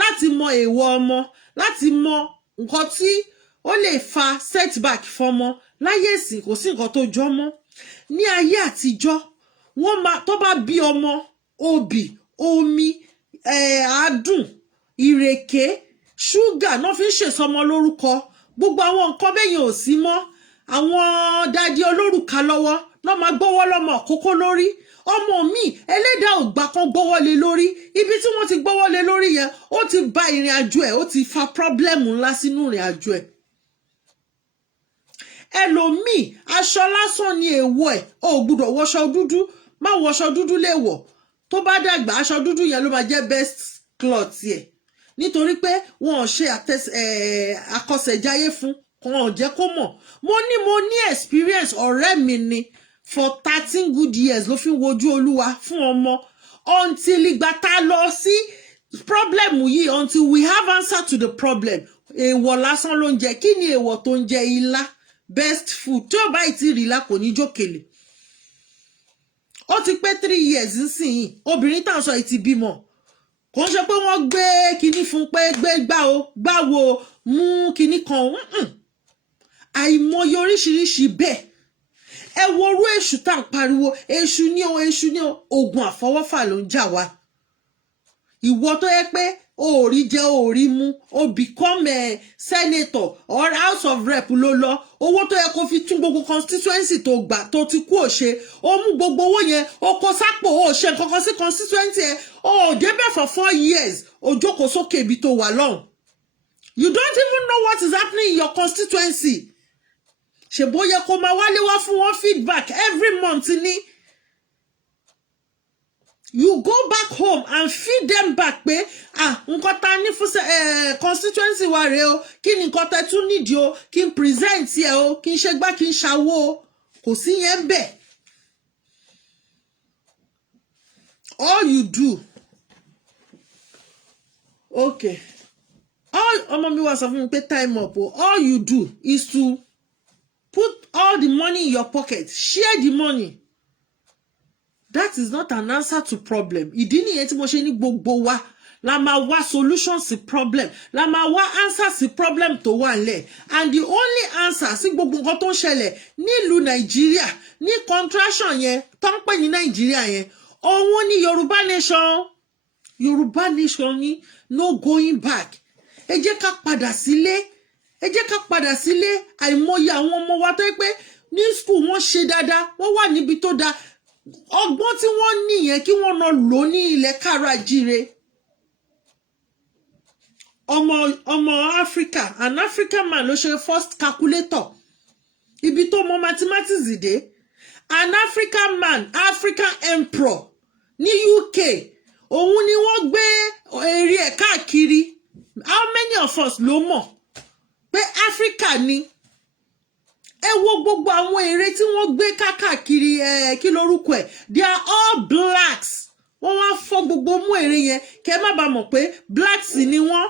láti mọ èèwọ̀ ọmọ láti mọ nǹkan tí ó lè fa setback fọ́mọ. Láyé ìsìn kò sí nǹkan tó jọ mọ́. Ní ayé àtijọ́ tó bá bí ọmọ obì omi adùn ìrèké ṣúgà náà fi ń ṣèsọmọ lórúkọ. Gbogbo àwọn nǹkan bẹ́yẹn ò sí mọ́. Àwọn dádì olórùka lọ́wọ́ náà máa gbọ́wọ́ lọ́mọ kókó lórí. Ọmọ mi ẹlẹ́dàá ò gbà kan gbọ́wọ́ lé lórí. Ibi tí wọ́n ti gbọ́wọ́ lé lórí yẹn ó ti ba ìrìn àjò ẹ̀ ó ti fa problem ńlá sínú ìrìn àjò ẹ̀. ẹlòmíì aṣọ lásán ni èèwọ̀ ẹ̀ ò gbúdọ̀ wọṣọ dúdú má wọṣọ dúdú léèwọ̀ tó bá dàgbà aṣọ dúdú yẹn ló máa jẹ́ best cloth yẹ nítorí pé wọn ò ṣe àkọsẹ̀jáyé fún kan ò jẹ́ kó mọ̀ mo ní experience ọ̀rẹ́ mi ni for 13 good years ló fi ń wojú olúwa fún ọmọ until ìgbà tá a lọ sí problem yìí until we have answer to the problem èèwọ̀ lásán ló ń jẹ kí ni èèwọ̀ tó ń jẹ ilá best food tí ó bá ì tí rí ilá kò ní jókèlè ó ti pé 3 years nísìnyí obìnrin tá à ń sọ yìí ti bímọ kò ń ṣe pé wọ́n gbé kinní fún pé gbé gbáwo mú kinní kan àìmọye oríṣiríṣi bẹ́ẹ̀ ẹ wo orú èṣù tá à ń pariwo èṣù ní o oògùn àfọwọ́fà ló ń jà wá ìwọ tó yẹ pé o ò rí jẹ o ò rí mu o become a senator or house of rep ló lọ owó tó yẹ kó fi tún gbogbo constituency tó gbà tó ti kú òṣè o mú gbogbo owó yẹn o kó sápò o ṣe nǹkan kan sí constituency ẹ o ò débẹ̀ for 4 years o jókòó sókè ibi tó wà lọ́hùn you don't even know what is happening in your constituency ṣèbó yẹ kó máa wálé wá fún wọn feedback every month ni. You go back home and feed them back pé nǹkan ta ní fún constituency wa rèé o kí ni nǹkan tẹ́ tún nídìí o kí n present ẹ o kí n ṣe gbá kí n ṣàwó o kò sí yẹn bẹ́ẹ̀. All you do okay ọmọ mi wá sọ fún mi pé time up o all you do is to put all the money in your pocket share the money. That is not an answer to problem. Ìdí nìyẹn tí mo ṣe ní gbogbo wa la máa wá solution sí problem la máa wá answer sí problem tó wà nílẹ̀ and the only answer sí gbogbo nǹkan tó ń ṣẹlẹ̀ nílùú Nàìjíríà ní contraction yẹn tó ń pè ní Nàìjíríà yẹn òun ní Yorùbá nation ní no going back ẹ jẹ́ ká padà sílé àìmọye àwọn ọmọ wa tó yẹ pé ní school wọ́n ṣe dáadáa wọ́n wà níbi tó dáa ọgbọ́n tí wọ́n níyẹn kí wọ́n lọ lò ní ilẹ̀ káràjíire ọmọ Africa an African man ló ṣe first calculator ibi tó mọ mathematics dé an African man African emperor ní UK òun ni wọ́n gbé èrè ẹ̀ káàkiri how many of us ló mọ̀ pé Africa ni ẹ wo gbogbo àwọn ère tí wọ́n gbé káàkiri kí lorúkọ ẹ̀ they are all blacks wọ́n wá fọ́ gbogbo mú ère yẹn kẹ́ má bàa mọ̀ pé blacks ni wọ́n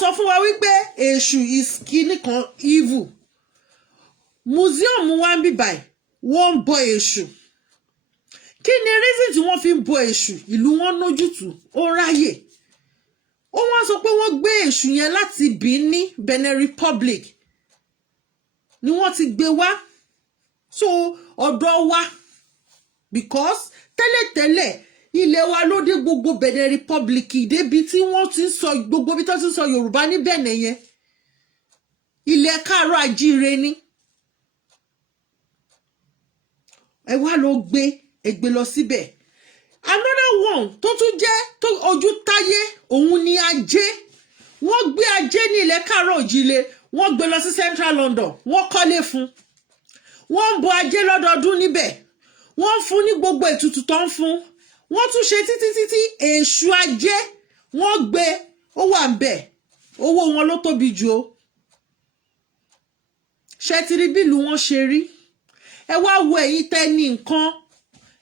sọ fún wa wípé èṣù is kíní kan evil museum wa ń bí báyìí wọ́n ń bọ èṣù kí ni reason tí wọ́n fi ń bọ èṣù ìlú wọn lójútùú ó ráyè ó wọ́n sọ pé wọ́n gbé èṣù yẹn láti Benin Republic ni wọ́n ti gbé wá so ọ̀dọ̀ wa because tẹ́lẹ̀tẹ́lẹ̀ ilé wa ló dé gbogbo Benin Republic débi tí wọ́n ti ń sọ gbogbo bí tó ti ń sọ Yorùbá ní Benin yẹn ilẹ̀ káàárọ̀ àjíire ni ẹ wá lọ gbé ẹgbẹ́ lọ síbẹ̀ another one tó tún jẹ́ tó ojú táyé òun ni ajé wọ́n gbé ajé ní ilẹ̀ káàárọ̀ òjìlé wọ́n gbé lọ sí Central London wọ́n kọ́lé fún wọ́n ń bọ ajé lọ́dọọdún níbẹ̀ wọ́n fún ní gbogbo ètùtù tó ń fún wọ́n tún ṣe títí èṣù ajé wọ́n gbé ó wà ń bẹ̀ owó wọn ló tóbi jù o ṣe ti rí bílù wọn ṣe rí ẹ wá wo ẹ̀yin tẹ́ ní nǹkan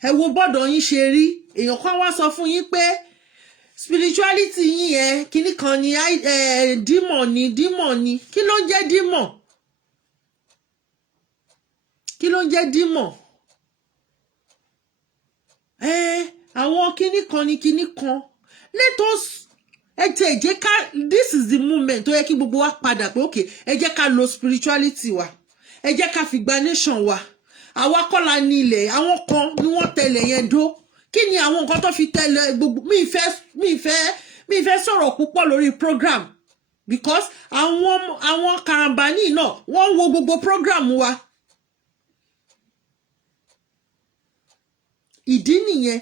ẹ wo bọ́dọ̀ yín ṣe rí èèyàn kan wá sọ fún yín pé spirituality yín yẹn kíní kan ni dímọ̀ ni kí ló ń jẹ́ dímọ̀ àwọn kíní kan ni kíní kan let us ẹ jẹ́ ká this is the moment tó yẹ kí gbogbo wa padà pé okay ẹ jẹ́ ká lo spirituality wa ẹ jẹ́ ká fi gba nation wa àwa kọ́ la ní ilẹ̀ àwọn kan ni wọ́n tẹ̀lé yẹn dó kí ni àwọn nǹkan tó fi tẹ̀lé gbogbo mi ìfẹ́ sọ̀rọ̀ púpọ̀ lórí program because àwọn karambani náà wọ́n wo gbogbo program wa ìdí nìyẹn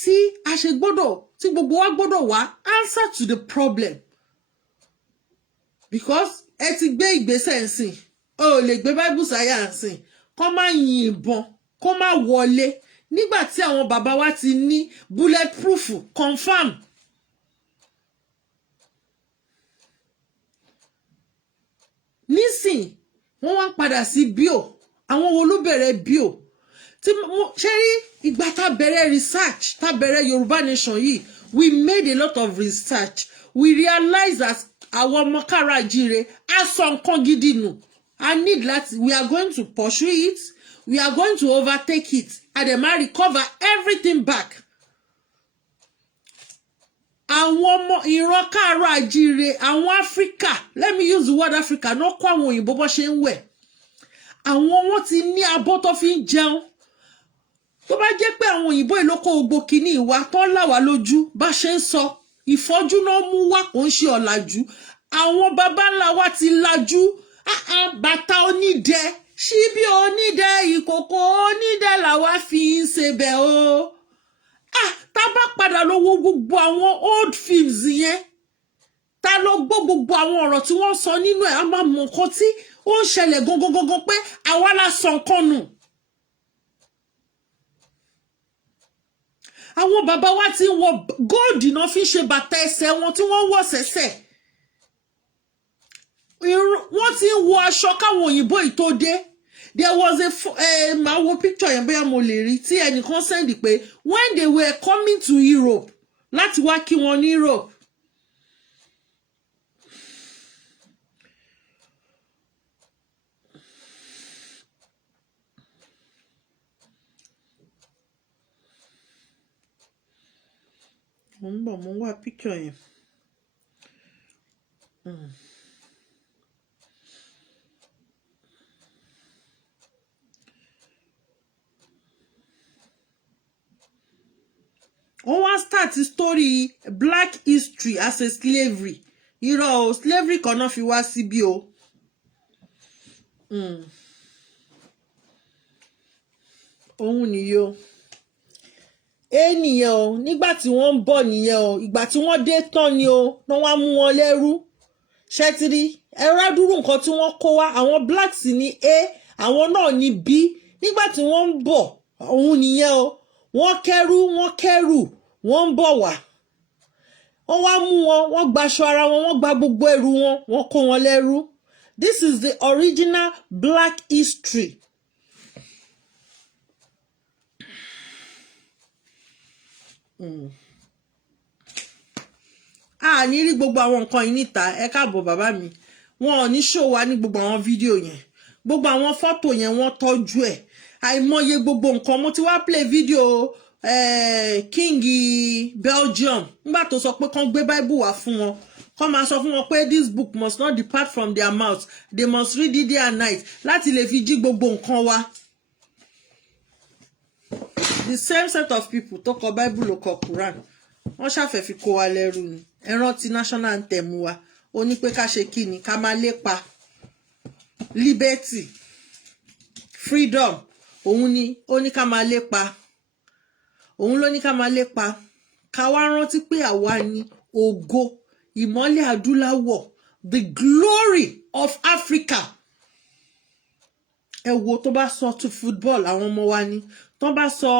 tí a ṣe gbọ́dọ̀ tí gbogbo wa gbọ́dọ̀ wá answer to the problem because ẹ ti gbé ìgbésẹ̀ nsìn o lè gbé Bible science kó má yìnbọn kó má wọlé nígbà tí àwọn bàbá wa ti ní bulletproof confam. Nísìn wọ́n wá padà sí bio àwọn wo ló bẹ̀rẹ̀ bio tí ṣe rí ìgbà tá bẹ̀rẹ̀ research tá bẹ̀rẹ̀ Yorùbá Nation yìí we made a lot of research we realized that àwọn ọmọ Káràjíire á sọ nǹkan gidi nù. I need láti we are going to pursue it we are going to overtake it and then recover everything back. Àwọn ọmọ ìran Káràjíire àwọn Africa let me use the word Africa náà kọ́ àwọn òyìnbó bó ṣe ń wẹ̀ àwọn wọn ti ní abọ́ tó fi ń jẹun tó bá jẹ́ pé àwọn òyìnbó ìlókò gbogbo kìíní ìwà tó ń là wá lójú bá ṣe ń sọ ìfọ́jú náà mú wá kò ń ṣe ọ̀làjú àwọn baba ńlá wa ti lajú bàtà onídẹ ṣíbí onídẹ ìkòkò onídẹ làwa fi ń ṣebẹ̀ o tá bá padà lọ wo gbogbo àwọn old films yẹn tá lọ gbọ́ gbogbo àwọn ọ̀rọ̀ tí wọ́n sọ nínú ẹ̀ á máa mọ nǹkan tí ó ń ṣẹlẹ̀ gangan pé àwa la sọ nǹkan nù. Àwọn bàbá wa ti wọ gold náà fi ṣe bàtà ẹsẹ̀ wọn tí wọ́n wọ̀ sẹ́sẹ̀ wọ́n ti wọ aṣọ káwọn òyìnbó yìí tó dé. There was a máa wo picture yẹn bóyá mo lè rí tí ẹnìkan send pé when they were coming to Europe láti wá kí wọn ní Europe mo ń wá picture yẹn. Wọ́n wá start story black history as a slavery irọ́ o slavery kan náà fi wá síbí o. Òun nìyó nìyẹn o nígbà tí wọ́n ń bọ̀ nìyẹn o ìgbà tí wọ́n dé tán ni o náà wá mú wọn lẹ́rú ṣẹ́tìrí ẹ̀rọ dúró nǹkan tí wọ́n kó wá àwọn blacks ní A àwọn náà ní B nígbà tí wọ́n ń bọ̀ òun nìyẹn o wọ́n kẹ́rù wọ́n ń bọ̀ wá wọ́n wá mú wọn wọ́n gbaṣọ ara wọn wọ́n gba gbogbo ẹrù wọn wọ́n kó wọn lẹ́rú. This is the original black history. A ní rí gbogbo àwọn nǹkan yìí níta ẹ káàbọ̀ bàbá mi wọn ò ní show wa ní gbogbo àwọn fídíò yẹn gbogbo àwọn fọ́tò yẹn wọ́n tọ́jú ẹ̀ àìmọye gbogbo nǹkan mo ti wá play fídíò King Belgium nígbà tó sọ pé kán gbé Bible wá fún wọn kán máa sọ fún wọn pé this book must not depart from their mouth they must read it day and night láti lè fi jí gbogbo nǹkan wa. The same set of people tó kọ Bible ló kọ Quran wọ́n ṣàfẹ́ fi kó wa lẹ́rú ni ẹ rántí national anthem wa ó ní pé ká ṣe kí ni ká máa lépa liberty freedom òun ni ó ní ká máa lépa òun ló ní ká máa lépa ká wá rántí pé àwa ni ògo ìmọ́lẹ̀ adúláwọ̀ the glory of Africa. Ẹ wo tó bá sọ to football àwọn ọmọ wa ni tó bá sọ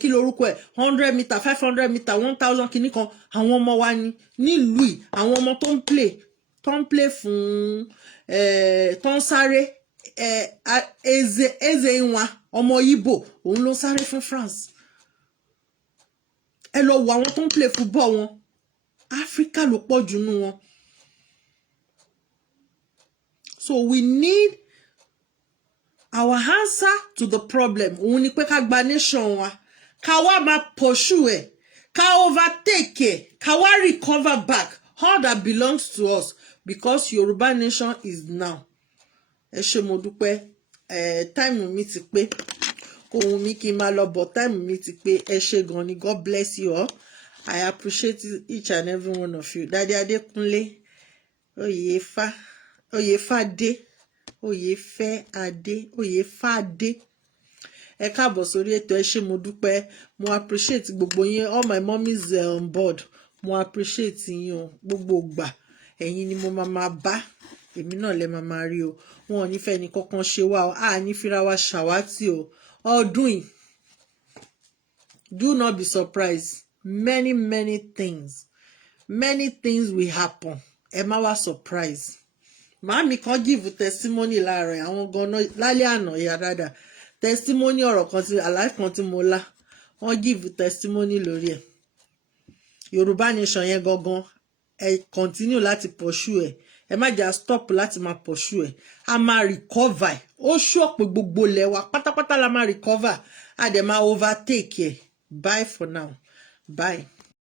kí lorúkọ ẹ̀ 100 meter 500 meter 1000 kìíní kan àwọn ọmọ wa ni nílùú àwọn ọmọ tó ń play fún tó ń sáré eze nwa ọmọ Igbo òun ló sáré fún France. Ẹ lọ wo àwọn tó ń play football wọn Africa ló pọ̀ jù nú wọn. So we need our answer to the problem òun ni pé ká gba nation wa ká wá máa pursue ẹ̀ ká overtake ẹ̀ ká wá recover back all that belongs to us because Yoruba nation is now. Ẹ ṣé mo dúpẹ́ time mi ti pé kò wù mí kí n máa lọ but time mi ti pé ẹ ṣé gan ni God bless you all. I appreciate each and every one of you. Daddy Adekunle Oyefade Oyefade ẹ káàbọ̀ sórí ètò ẹ ṣé mo dúpẹ́ mo appreciate gbogbo yín all my mummies on board mo appreciate yín o gbogbo ìgbà ẹ̀yin ni mo máa bá èmi náà lẹ máa rí o wọn ò ní fẹ́ ní kankan ṣe wá o a ní fira wa ṣàwátì o ọdún yìí do not be surprised many things will happen ẹ má wá surprise màámi kan give testimony láàárọ̀ àwọn ganan lálẹ́ àná ìyá dáadáa testimony ọ̀rọ̀ kan tí àlàyé kan tí mo lá wọ́n give testimony lórí ẹ̀ Yorùbá nation yẹn gangan ẹ continue láti pursue ẹ má jà stop láti máa pursue a máa recover ó ṣọ́ọ̀pù gbogbo lẹ́wà pátápátá la máa recover a dẹ̀ máa overtake ẹ̀ bye for now bye.